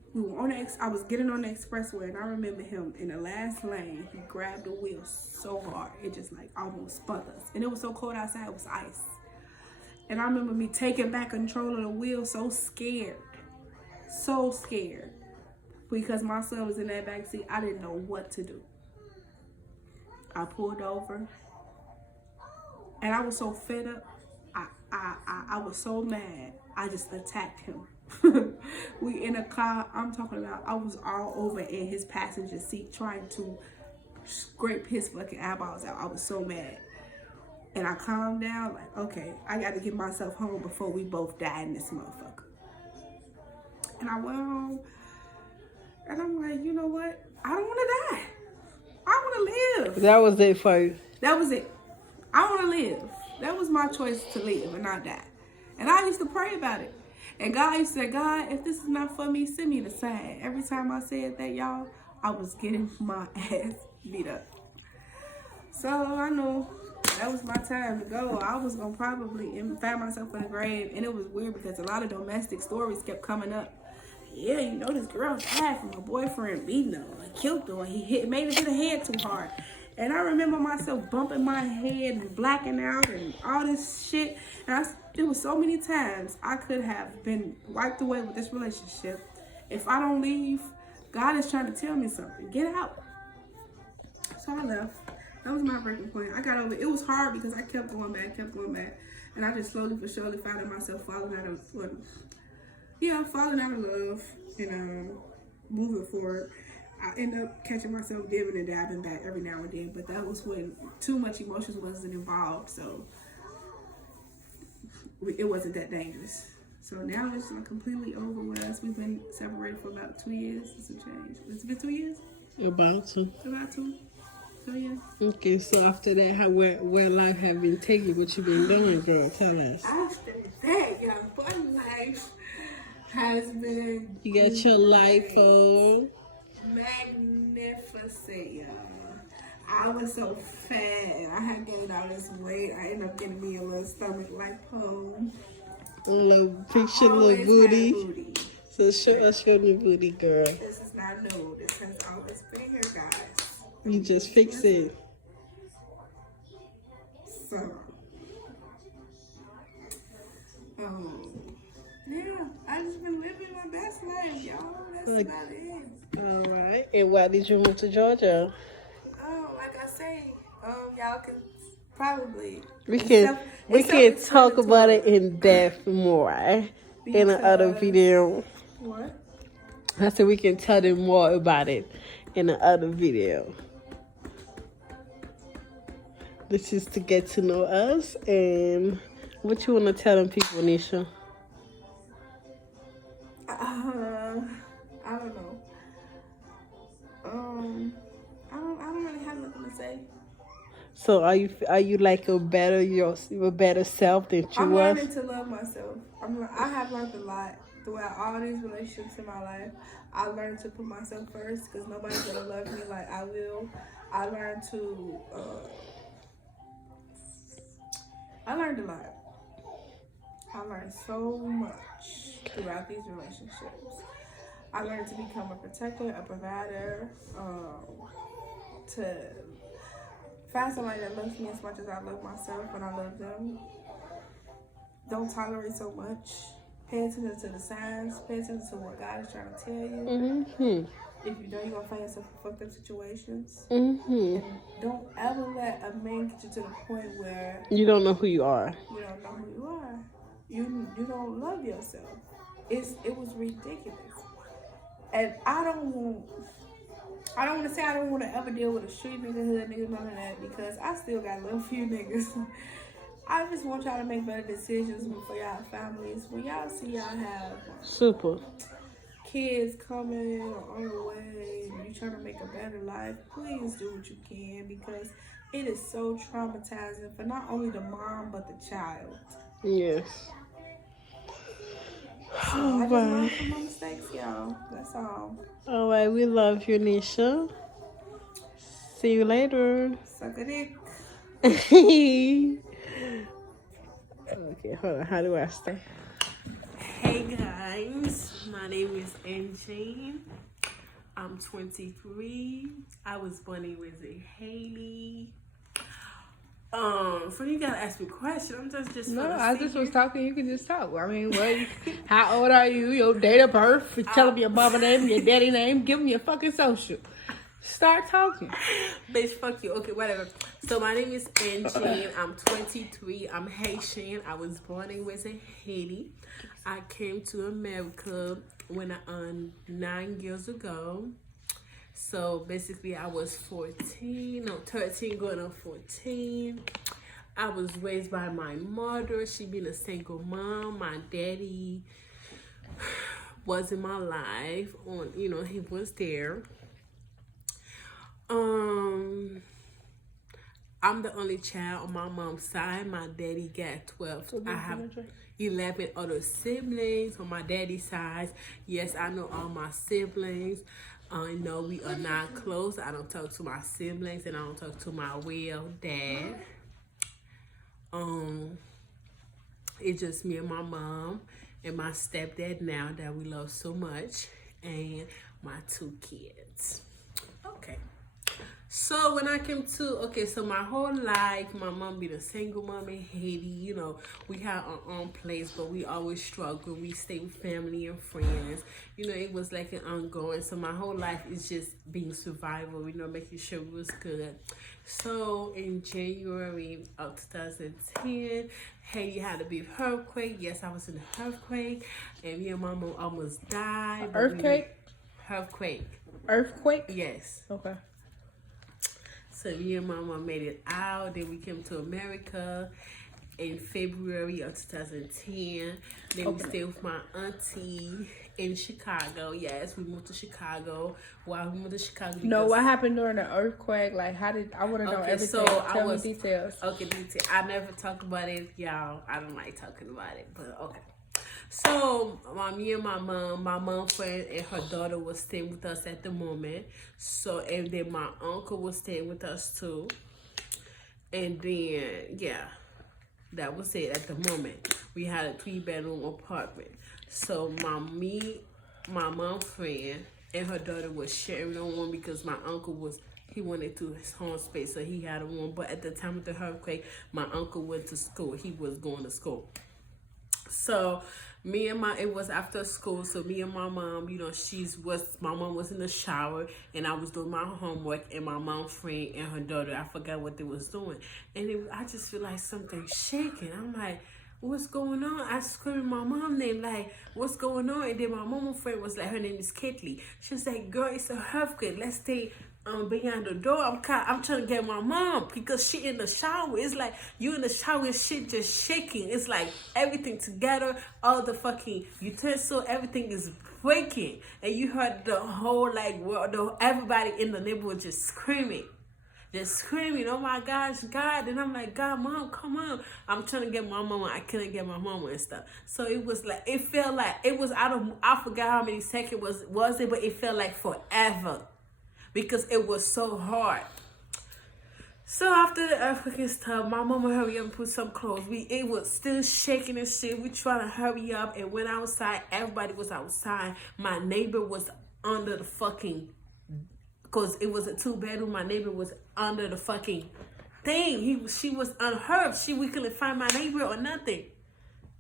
I was getting on the expressway, and I remember him in the last lane. He grabbed the wheel so hard, it just like almost spun us. And it was so cold outside, it was ice. And I remember me taking back control of the wheel, so scared, because my son was in that back seat. I didn't know what to do. I pulled over, and I was so fed up. I was so mad. I just attacked him. We in a car. I'm talking about, I was all over in his passenger seat trying to scrape his fucking eyeballs out. I was so mad. And I calmed down, like, okay, I got to get myself home before we both die in this motherfucker. And I went home, and I'm like, you know what? I don't want to die. I want to live. That was it for you. That was it. I want to live. That was my choice, to live and not die. And I used to pray about it. And God used to say, God, if this is not for me, send me the sign. Every time I said that, y'all, I was getting my ass beat up. So I knew that was my time to go. I was going to probably find myself in the grave. And it was weird because a lot of domestic stories kept coming up. Yeah, you know, this girl died from her boyfriend beating her, killed her, and he made her hit her head too hard. And I remember myself bumping my head and blacking out and all this shit. And it was so many times I could have been wiped away with this relationship. If I don't leave, God is trying to tell me something. Get out. So I left. That was my breaking point. I got over it. It was hard because I kept going back. And I just slowly but surely found myself falling out of love and moving forward. I end up catching myself dipping and dabbing back every now and then, but that was when too much emotions wasn't involved, so it wasn't that dangerous. So now it's completely over with us. We've been separated for about 2 years. It's a change. It's been 2 years? About 2. About 2. So yeah. Okay, so after that, where life have been taking, what you been doing, girl? Tell us. After that, y'all, but life has been... You got your life on. Magnificent, y'all. I was so fat and I had gained all this weight. I ended up getting me a little stomach lipo. A little picture, little booty. So show us your new booty, girl. This is not new. This has always been here, guys. You just fix it. So, yeah, I just been living my best life, y'all. That's about it. All right. And why did you move to Georgia? Like I say, y'all can probably we can talk about it in depth more in another video. What? I said we can tell them more about it in another video. This is to get to know us. And what you want to tell them people, Nisha? I don't know. I don't really have nothing to say. So are you like a better self than you I'm was? learning to love myself. I have learned a lot throughout all these relationships in my life. I learned to put myself first because nobody's gonna love me like I will. I learned a lot. I learned so much throughout these relationships. I learned to become a protector, a provider, to find somebody that loves me as much as I love myself and I love them. Don't tolerate so much. Pay attention to the signs. Pay attention to what God is trying to tell you. Mm-hmm. If you know you're going to find yourself in fucked up situations. Mm-hmm. And don't ever let a man get you to the point where you don't know who you are. You don't know who you are. You don't love yourself. It was ridiculous. And I don't want to say I don't want to ever deal with a street nigga, hood nigga, none of that, because I still got a little few niggas. I just want y'all to make better decisions for y'all families. When y'all see y'all have super kids coming or on the way and you trying to make a better life, please do what you can, because it is so traumatizing for not only the mom but the child. Yes. I just learned from my mistakes, y'all. That's all. All right, we love you, Nisha. See you later. Suck a dick. Okay, hold on. How do I stay? Hey guys, my name is NJ. I'm 23. I was born in Haiti. So you gotta ask me a question. I'm just No, I just was talking. You can just talk. I mean, how old are you? Your date of birth? Tell them your mama name, your daddy name. Give them your fucking social. Start talking. Bitch, fuck you. Okay, whatever. So my name is NJ. I'm 23. I'm Haitian. I was born and raised in Haiti. I came to America when 9 years ago. So basically I was 13 going on 14. I was raised by my mother. She been a single mom. My daddy was in my life. He was there. I'm the only child on my mom's side. My daddy got 12. I have 11 other siblings on my daddy's side. Yes, I know all my siblings. No, we are not close. I don't talk to my siblings, and I don't talk to my real dad. It's just me and my mom and my stepdad now that we love so much, and my 2 kids. Okay. So when I came to, so my whole life, my mom been a single mom in Haiti. We had our own place, but we always struggle. We stay with family and friends. It was like an ongoing. So my whole life is just being survival, making sure it was good. So in January of 2010, Haiti had a big earthquake. Yes, I was in the earthquake, and me and my mom almost died. Earthquake? Earthquake. Yes. Okay. So me and my mom made it out. Then we came to America in February of 2010. Then we stayed with my auntie in Chicago. Yes, we moved to Chicago. Why we moved to Chicago? What happened during the earthquake? Like, I want to know everything. So Tell me details. Okay, details. I never talk about it, y'all. I don't like talking about it, but okay. So, me and my mom friend and her daughter was staying with us at the moment. So, and then my uncle was staying with us too. And then, that was it at the moment. We had a 3-bedroom apartment. So, my mom friend and her daughter was sharing a room because my uncle he wanted to his home space, so he had a room. But at the time of the earthquake, my uncle went to school. He was going to school. So it was after school, so me and my mom, my mom was in the shower, and I was doing my homework, and my mom friend and her daughter, I forgot what they was doing, and I just feel like something shaking. I'm like, what's going on? I screamed my mom name, like, what's going on? And then my mom friend was like, her name is Kaitley. She was like, girl, it's a earthquake. Let's stay behind the door. I'm trying to get my mom because she in the shower. It's like you in the shower and shit just shaking. It's like everything together, all the fucking utensil, everything is breaking, and you heard the whole everybody in the neighborhood just screaming. Oh my gosh, God. And I'm like, God, Mom, come on. I'm trying to get my mama. I couldn't get my mama and stuff. So it was like, it felt like it was I forgot how many seconds was it, but it felt like forever because it was so hard. So after the earthquake and stuff, my mama hurry up and put some clothes. It was still shaking and shit. We trying to hurry up and went outside. Everybody was outside. My neighbor was under the fucking, because it was a 2-bedroom. My neighbor was under the fucking thing. She was unheard. We couldn't find my neighbor or nothing.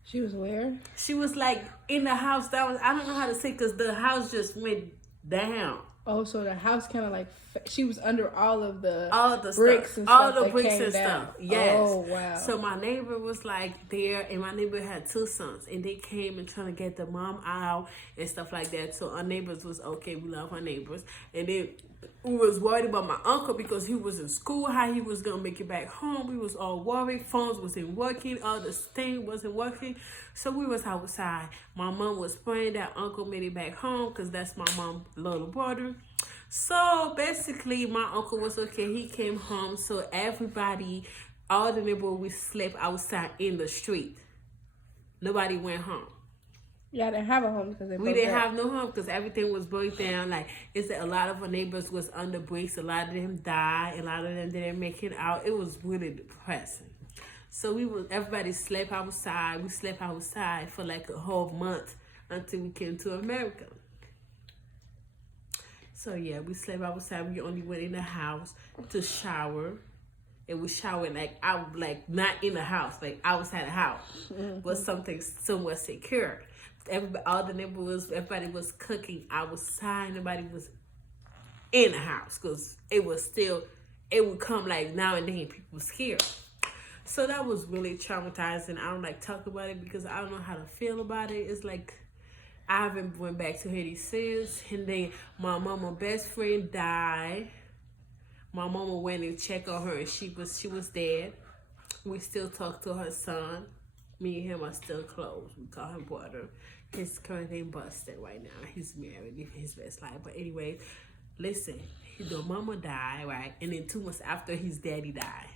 She was where? She was like in the house. I don't know how to say, because the house just went down. Oh, so the house kind of like, she was under all the bricks stuff. And all the bricks and stuff. Yes. Oh, wow. So my neighbor was like there, and my neighbor had 2 sons, and they came and trying to get the mom out and stuff like that. So our neighbors was okay. We love our neighbors. And then we was worried about my uncle because he was in school, how he was going to make it back home. We was all worried. Phones wasn't working. All the thing wasn't working. So we was outside. My mom was praying that uncle made it back home because that's my mom's little brother. So basically, my uncle was okay. He came home. So everybody, all the neighbors, we slept outside in the street. Nobody went home. Yeah, they didn't have a home because we didn't have no home because everything was broke down. Like, it's a lot of our neighbors was under bricks. A lot of them died. A lot of them didn't make it out. It was really depressing. So everybody slept outside. We slept outside for like a whole month until we came to America. So yeah, we slept outside. We only went in the house to shower. And we showered not in the house, like outside the house, but something somewhat secure. All the neighbors, everybody was cooking outside. Nobody was in the house because it would come like now and then. People were scared. So that was really traumatizing. I don't like talk about it because I don't know how to feel about it. It's like I haven't went back to Haiti since. And then my mama's best friend died. My mama went and checked on her and she was dead. We still talk to her son. Me and him are still close. We call him brother. His current name Busted right now. He's married, living his best life. But anyway, listen, the mama died, right? And then 2 months after, his daddy died.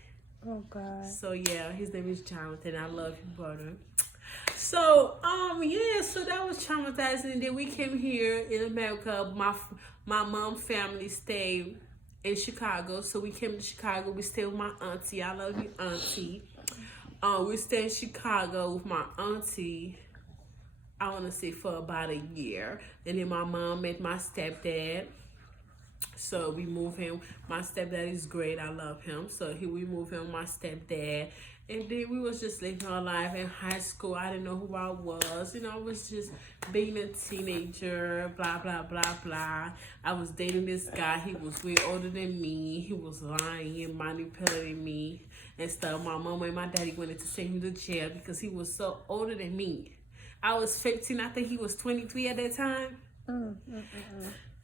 Oh God. So yeah, his name is Jonathan. I love you, brother. So yeah, so that was traumatizing. And then we came here in America. My mom family stayed in Chicago, so we came to Chicago. We stayed with my auntie. I love you, auntie. We stayed in Chicago with my auntie, I want to say for about a year. And then my mom met my stepdad. So we moved him. My stepdad is great. I love him. So we moved him with my stepdad. And then we was just living our life in high school. I didn't know who I was. You know, I was just being a teenager, blah, blah, blah, blah. I was dating this guy. He was way older than me. He was lying and manipulating me and stuff. My mom and my daddy wanted to send him to jail because he was so older than me. I was 15. I think he was 23 at that time.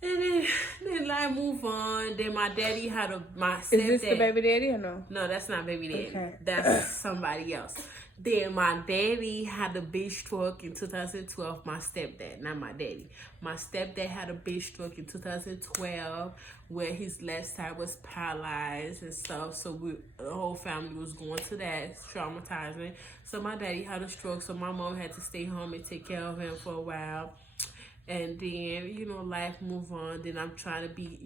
And then like move on. Then my daddy had my stepdad. Is this the baby daddy or no? No, that's not baby daddy. Okay. That's somebody else. Then my daddy had a big stroke in 2012. My stepdad, not my daddy. My stepdad had a big stroke in 2012 where his left side was paralyzed and stuff. So the whole family was going to that. It's traumatizing. So my daddy had a stroke. So my mom had to stay home and take care of him for a while. And then, you know, life move on. Then I'm trying to be,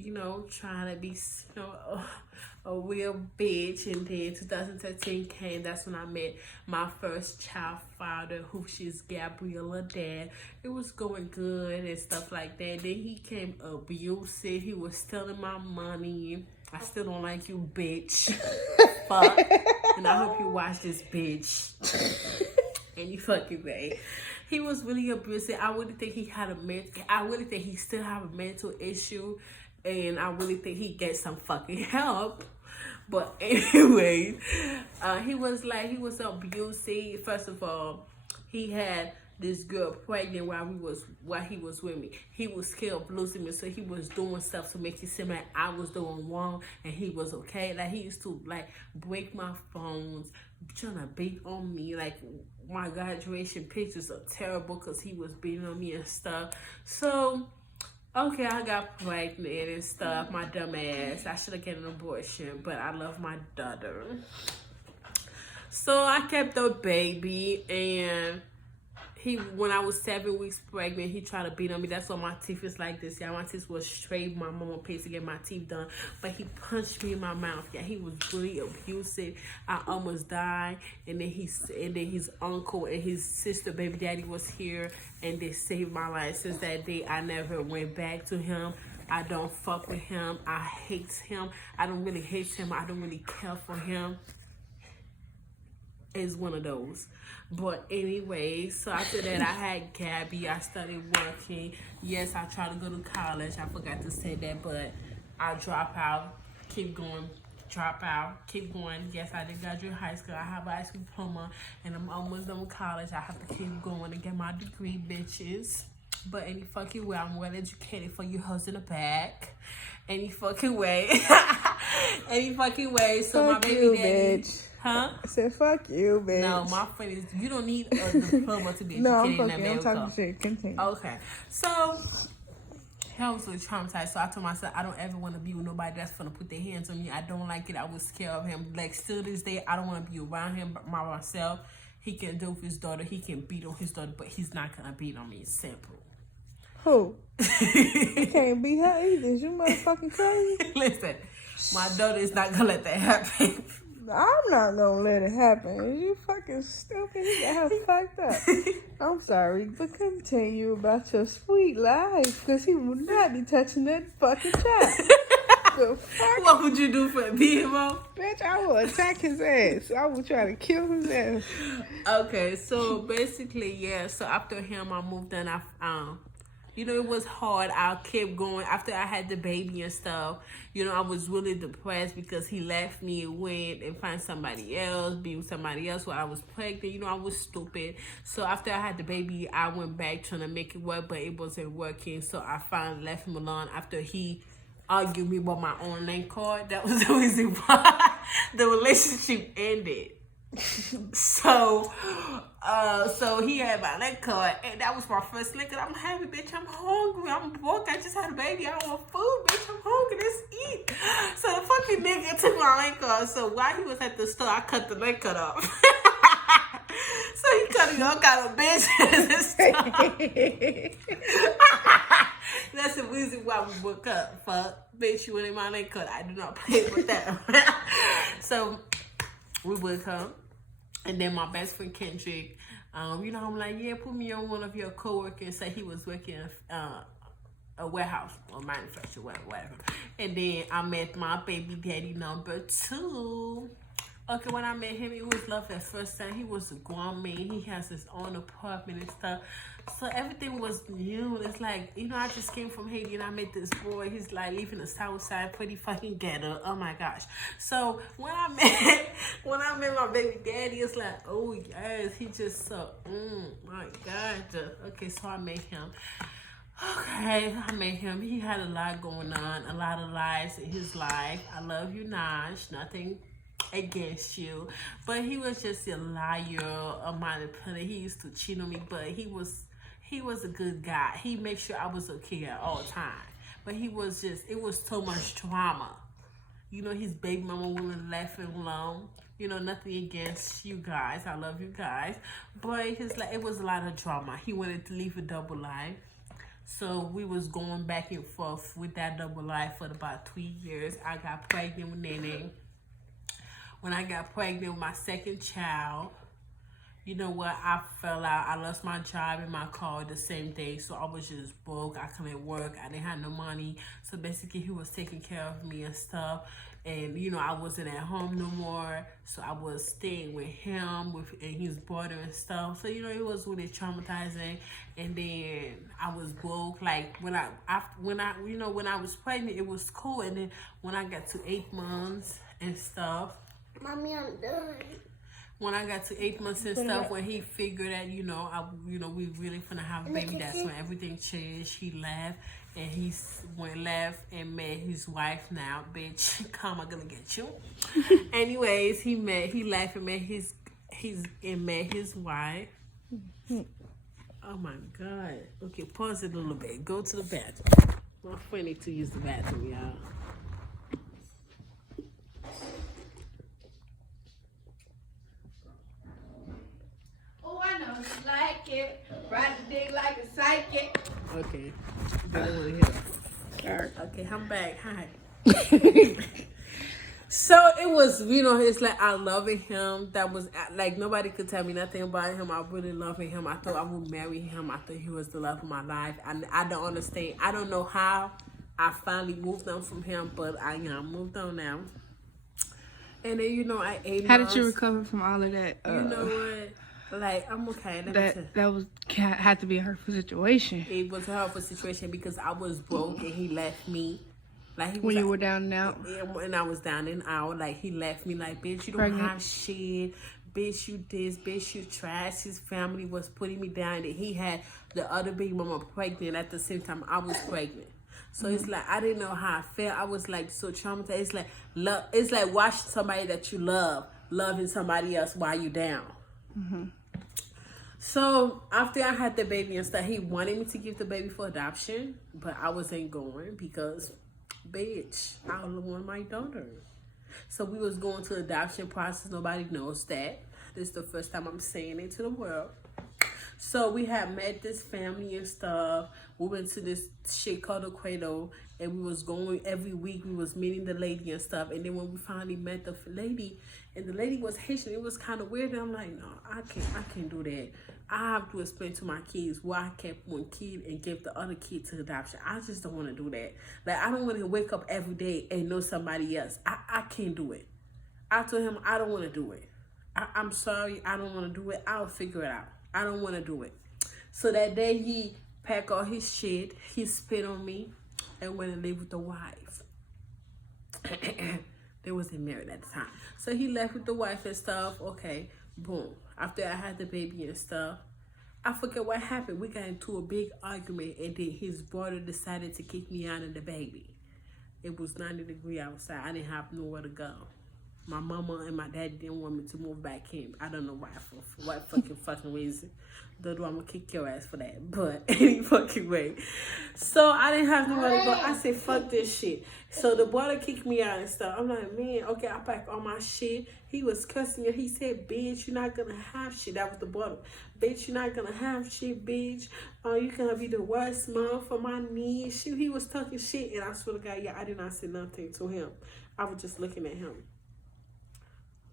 a real bitch. And then 2013 came. That's when I met my first child father, who she's Gabriella dad. It was going good and stuff like that. Then he came abusive. He was stealing my money. I still don't like you, bitch. Fuck. And I hope you watch this, bitch. Any fucking way. He was really abusive. I really think he still have a mental issue, and I really think he gets some fucking help. But anyway, he was abusive. First of all, he had this girl pregnant while he was with me. He was scared of losing me, so he was doing stuff to make it seem like I was doing wrong and he was okay. Like, he used to like break my phones, trying to beat on me. Like, my graduation pictures are terrible because he was beating on me and stuff. So okay, I got pregnant and stuff. My dumb ass. I should have gotten an abortion, but I love my daughter. So I kept the baby, and when I was 7 weeks pregnant, he tried to beat on me. That's why my teeth is like this. Yeah, my teeth was straight. My mama paid to get my teeth done, but he punched me in my mouth. Yeah, he was really abusive. I almost died. And then his uncle and his sister, baby daddy, was here, and they saved my life. Since that day, I never went back to him. I don't fuck with him. I hate him. I don't really hate him. I don't really care for him. Is one of those. But anyway, so after that, I had Gabby. I started working. Yes, I tried to go to college. I forgot to say that, but I drop out, keep going, drop out, keep going. Yes, I did graduate high school. I have a high school diploma, and I'm almost done with college. I have to keep going and get my degree, bitches. But any fucking way, I'm well educated for your husband in the back. Any fucking way. Any fucking way. So fuck my baby you, daddy. Bitch. Huh? I said, fuck you, bitch. No, my friend is, you don't need a diploma to be No, I'm educated in fucking, I'm America. talking shit. Continue. Okay. So, I was really traumatized. So I told myself, I don't ever want to be with nobody that's going to put their hands on me. I don't like it. I was scared of him. Like, still this day, I don't want to be around him by myself. He can do with his daughter. He can beat on his daughter, but he's not going to beat on me. It's simple. Who? You can't beat her either. Is you motherfucking crazy? Listen, my daughter is not going to let that happen. I'm not gonna let it happen. Are you fucking stupid? You got her fucked up. I'm sorry, but continue about your sweet life, because he will not be touching that fucking child. The fuck? What would you do for me, Mo? Bitch, I will attack his ass. I will try to kill his ass. Okay, so basically, yeah. So after him, I moved on. It was hard. I kept going. After I had the baby and stuff, I was really depressed because he left me and went and found somebody else, be with somebody else while I was pregnant. I was stupid. So after I had the baby, I went back trying to make it work, but it wasn't working. So I finally left him alone after he argued me about my online card. That was the reason why the relationship ended. So he had my leg cut, and that was my first liquor. I'm happy, bitch. I'm hungry. I'm broke. I just had a baby. I don't want food, bitch. I'm hungry. Let's eat. So the fucking nigga took my leg cut. So while he was at the store, I cut the leg cut off. So he cutting all kind of business and stuff. That's the reason why we would cut. Fuck, bitch, you ain't my leg cut. I do not play with that. So we would come. And then my best friend Kendrick, I'm like, yeah, put me on one of your coworkers. Say he was working a warehouse or manufacturer, whatever. And then I met my baby daddy number 2. Okay, when I met him, it was love at first sight. He was a grown man. He has his own apartment and stuff. So everything was new. It's like, I just came from Haiti and I met this boy. He's like living the south side, pretty fucking ghetto. Oh my gosh. So when I met my baby daddy, it's like, oh yes, he just so, my God. Okay, so I met him. Okay, I met him. He had a lot going on, a lot of lies in his life. I love you, Naj. Nothing against you, but he was just a liar, a manipulator. He used to cheat on me, but he was a good guy. He made sure I was okay at all time. But it was so much trauma. His baby mama wouldn't let him alone. Nothing against you guys. I love you guys. But it was a lot of drama. He wanted to live a double life. So we was going back and forth with that double life for about 3 years. I got pregnant with Nene. When I got pregnant with my second child, you know what? I fell out. I lost my job and my car the same day. So I was just broke. I couldn't work. I didn't have no money. So basically, he was taking care of me and stuff. And, I wasn't at home no more. So I was staying with him and his brother and stuff. So, it was really traumatizing. And then I was broke. Like, when I was pregnant, it was cool. And then when I got to 8 months and stuff, Mommy, I'm done. When I got to 8 months and stuff, when he figured that, we really finna have a baby, that's when everything changed. He left, and he left and met his wife now. Bitch, karma gonna get you. Anyways, he left and met his wife. Oh my God. Okay, pause it a little bit. Go to the bathroom. My friend need to use the bathroom, y'all. Like it, ride the dick like a psychic. Okay, I don't want to hear that. Okay, I'm back. Hi. So it was, it's like I loving him. That was like nobody could tell me nothing about him. I really loving him. I thought I would marry him. I thought he was the love of my life. I don't understand. I don't know how I finally moved on from him, but I moved on now. And then I ate. How did you recover from all of that? You know what? Like, I'm okay. That had to be a hurtful situation. It was a hurtful situation because I was broke and he left me. Like when you were down and out? And I was down and out. Like, he left me like, bitch, you don't have shit. Bitch, you this. Bitch, you trash. His family was putting me down. And he had the other baby mama pregnant at the same time I was pregnant. So it's like, I didn't know how I felt. I was like so traumatized. It's like love. It's like watching somebody that you love, loving somebody else while you down. Mm-hmm. So after I had the baby and stuff, he wanted me to give the baby for adoption, but I wasn't going because, bitch, I only want my daughter. So we was going to the adoption process. Nobody knows that. This is the first time I'm saying it to the world. So we had met this family and stuff. We went to this shit called the Cradle, and we was going every week. We was meeting the lady and stuff. And then when we finally met the lady, and the lady was Haitian, it was kind of weird. And I'm like, no, I can't do that. I have to explain to my kids why I kept one kid and give the other kid to adoption. I just don't want to do that. Like, I don't want to wake up every day and know somebody else. I can't do it. I told him I don't want to do it. I'm sorry, I don't want to do it. I'll figure it out. I don't want to do it. So that day he packed all his shit, he spit on me, and went and lived with the wife. They wasn't married at the time. So he left with the wife and stuff. Okay, boom. After I had the baby and stuff, I forget what happened. We got into a big argument, and then his brother decided to kick me out of the baby. It was 90 degrees outside. I didn't have nowhere to go. my mama and my daddy didn't want me to move back in. I don't know why, for what fucking reason. Don't know I'm gonna kick your ass for that, but any fucking way. So I didn't have nowhere to go. I said, fuck this shit. So the brother kicked me out and stuff. I'm like, man, okay, I packed all my shit. He was cussing and he said, bitch, you're not gonna have shit. That was the brother. Bitch, you're not gonna have shit, bitch. You're gonna be the worst mom for my niece. He was talking shit, and I swear to God, yeah, I did not say nothing to him. I was just looking at him.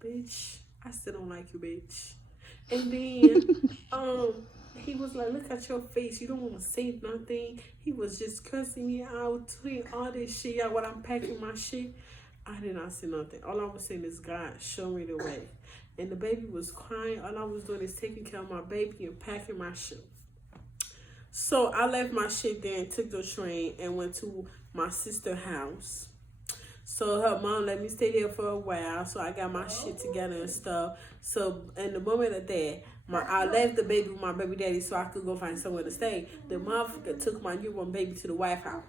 Bitch, I still don't like you, bitch. And then he was like, look at your face, you don't want to say nothing. He was just cussing me out, doing all this shit. Yeah, while I'm packing my shit, I did not say nothing. All I was saying is, God, show me the way. And the baby was crying. All I was doing is taking care of my baby and packing my shit. So I left my shit there and took the train and went to my sister's house. So her mom let me stay there for a while, so I got my shit together and stuff. So in the moment of that, I left the baby with my baby daddy so I could go find somewhere to stay. The motherfucker took my newborn baby to the White House.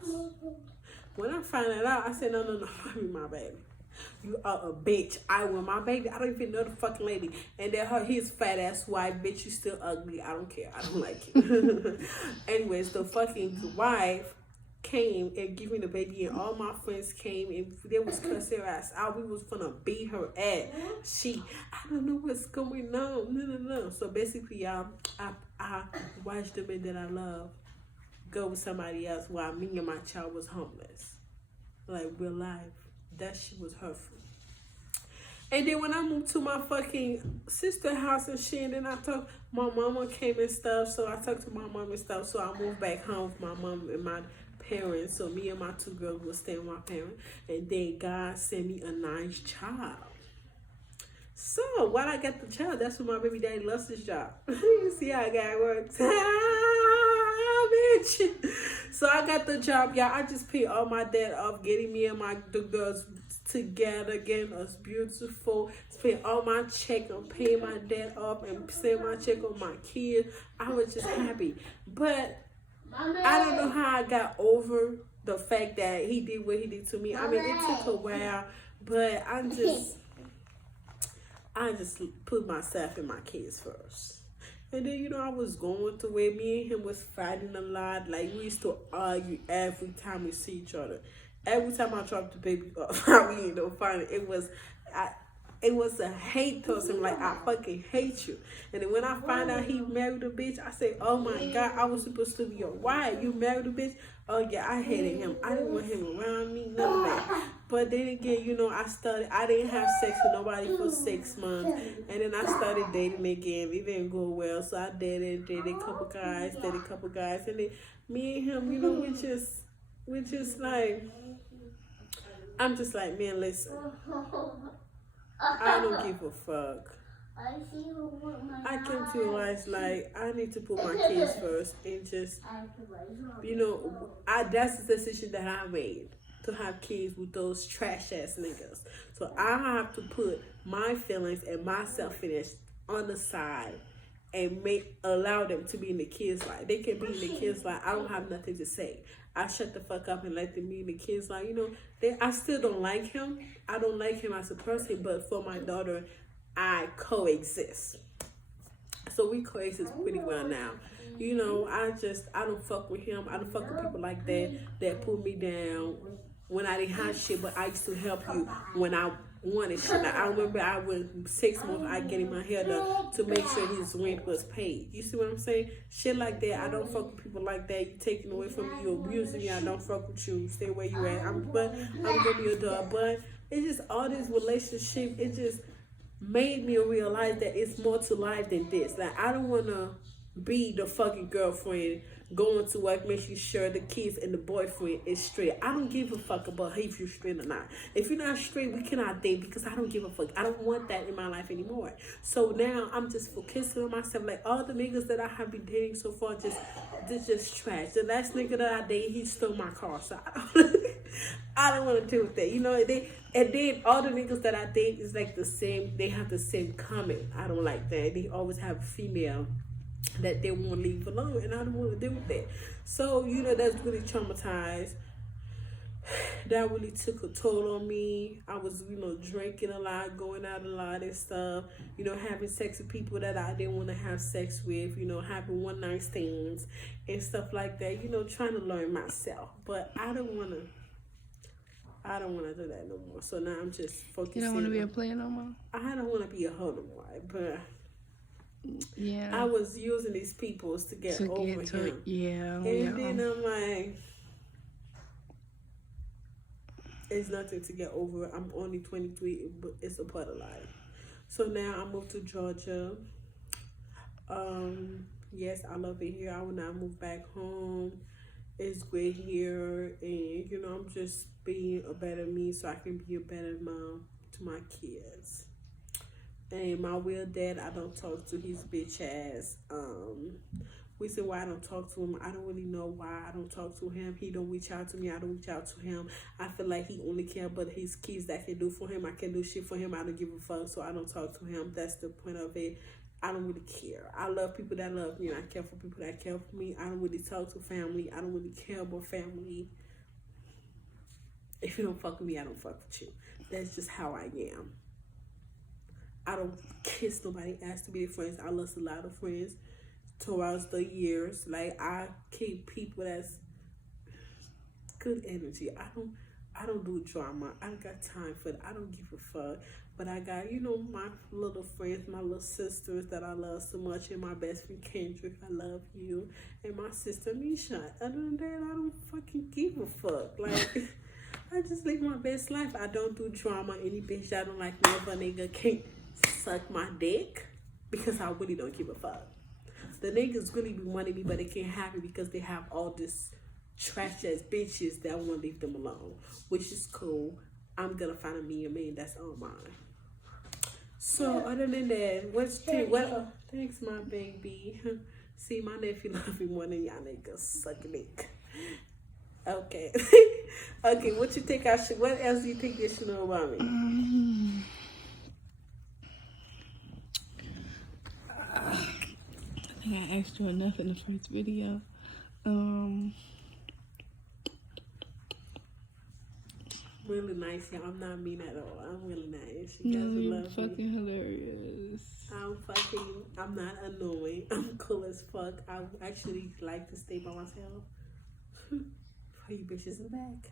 When I found that out, I said, no, I mean my baby. You are a bitch. I want my baby. I don't even know the fucking lady. And then his fat ass wife, bitch, you still ugly. I don't care. I don't like you. Anyways, the fucking wife came and gave me the baby, and all my friends came and they was cussing her ass out. We was gonna beat her ass. I don't know what's going on. No. So basically, I watched the man that I love go with somebody else while me and my child was homeless. Like real life. That shit was hurtful. And then when I moved to my fucking sister house and shit, and then I talked, my mama came and stuff, so I talked to my mom and stuff, so I moved back home with my mom and my parents, so me and my two girls would stay with my parents, and then God sent me a nice child. So while I got the child, that's when my baby daddy lost his job. You see how God works. Bitch. So I got the job, y'all. I just paid all my debt off, getting me and my two girls together, getting us beautiful, spent all my check on paying my debt off and send my check on my kids. I was just happy. But I don't know how I got over the fact that he did what he did to me. I mean, it took a while, but I just put myself and my kids first. And then, I was going through it. Me and him was fighting a lot. Like, we used to argue every time we see each other. Every time I dropped the baby off, we ended up fighting. It was a hate towards him. Like, I fucking hate you. And then when I find out he married a bitch, I say, oh my God, I was supposed to be your wife. You married a bitch? Oh yeah, I hated him. I didn't want him around me, none of that. But then again, I didn't have sex with nobody for 6 months. And then I started dating again. It didn't go well. So I dated a couple guys. And then me and him, we just like, I'm just like, man, listen. I don't give a fuck. I came to realize, like, I need to put my kids first and just, that's the decision that I made, to have kids with those trash ass niggas. So I have to put my feelings and my self-image on the side and allow them to be in the kids' life. They can be in the kids' life. I don't have nothing to say. I shut the fuck up and let them be in the kids' life. I still don't like him. I don't like him as a person, but for my daughter, I coexist. So we coexist pretty well now. I don't fuck with him. I don't fuck with people like that put me down when I didn't have shit, but I used to help you when I wanted shit. Now, I remember I went 6 months, I getting my hair done to make sure his rent was paid. You see what I'm saying? Shit like that. I don't fuck with people like that. You taking away from me, you abusing me. I don't fuck with you. Stay where you at. I'm gonna be your dog. But it's just all this relationship. It just made me realize that it's more to life than this. Like, I don't want to be the fucking girlfriend going to work, making sure the kids and the boyfriend is straight. I don't give a fuck about if you're straight or not. If you're not straight, we cannot date, because I don't give a fuck. I don't want that in my life anymore. So now I'm just focusing on myself. Like, all the niggas that I have been dating so far, they're just trash. The last nigga that I dated, he stole my car. So I don't want to deal with that. And then all the niggas that I date is like the same. They have the same comment. I don't like that. They always have a female that they won't leave alone, and I don't want to deal with that. So that's really traumatized. that really took a toll on me. I was, drinking a lot, going out a lot and stuff, having sex with people that I didn't want to have sex with, having one night stands and stuff like that, trying to learn myself. But I don't want to do that no more. So now I'm just focusing. You don't want to be a player no more? I don't want to be a hoe no more, but yeah, I was using these peoples to get over him. Yeah. And then I'm like, it's nothing to get over. I'm only 23, but it's a part of life. So now I moved to Georgia. Yes, I love it here. I will not move back home. It's great here, and I'm just being a better me so I can be a better mom to my kids. And my real dad, I don't talk to his bitch ass. Reason why I don't talk to him, I don't really know why I don't talk to him. He don't reach out to me, I don't reach out to him. I feel like he only care about his kids that I can do for him. I can do shit for him, I don't give a fuck, so I don't talk to him. That's the point of it. I don't really care. I love people that love me, and I care for people that care for me. I don't really talk to family. I don't really care about family. If you don't fuck with me, I don't fuck with you. That's just how I am. I don't kiss nobody, ask to be their friends. I lost a lot of friends throughout the years. Like, I keep people that's good energy. I don't do drama. I don't got time for it. I don't give a fuck. But I got, my little friends, my little sisters that I love so much, and my best friend Kendrick, I love you, and my sister Misha. Other than that, I don't fucking give a fuck. Like, I just live my best life. I don't do drama. Any bitch that don't like me, if a nigga can't suck my dick, because I really don't give a fuck. The niggas really be wanting me, but they can't have it because they have all this trash ass bitches that want to leave them alone, which is cool. I'm gonna find a man that's on mine. So other than that, thanks my baby. See, my nephew love me more than y'all niggas sucking dick. Okay. Okay, what you think what else do you think they should know about me? I think I asked you enough in the first video. Really nice, y'all. I'm not mean at all. I'm really nice. You guys will love fucking me. hilarious. I'm not annoying. I'm cool as fuck. I actually like to stay by myself. For you bitches in the back.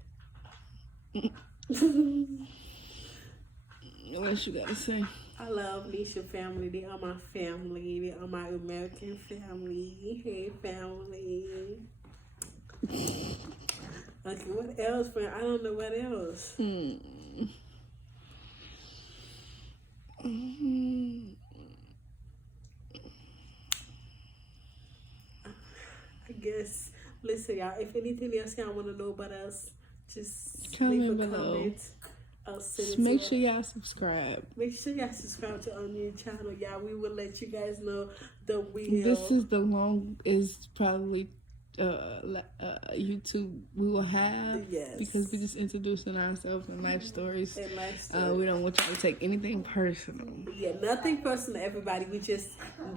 What else you gotta say? I love Nisha family. They are my family. They are my American family. Hey, family. Okay, what else, friend? I don't know what else. I guess, listen, y'all, if anything else y'all want to know about us, just leave a comment. Make sure y'all subscribe. Make sure y'all subscribe to our new channel, y'all. We will let you guys know the real. This is probably YouTube we will have, yes, because we're just introducing ourselves and life stories. We don't want y'all to take anything personal. Yeah, nothing personal, everybody. We just,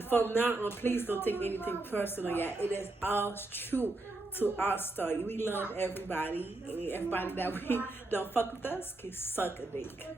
from now on, please don't take anything personal. Yeah, it is all true to our story. We love everybody, and everybody that we don't fuck with us can suck a dick.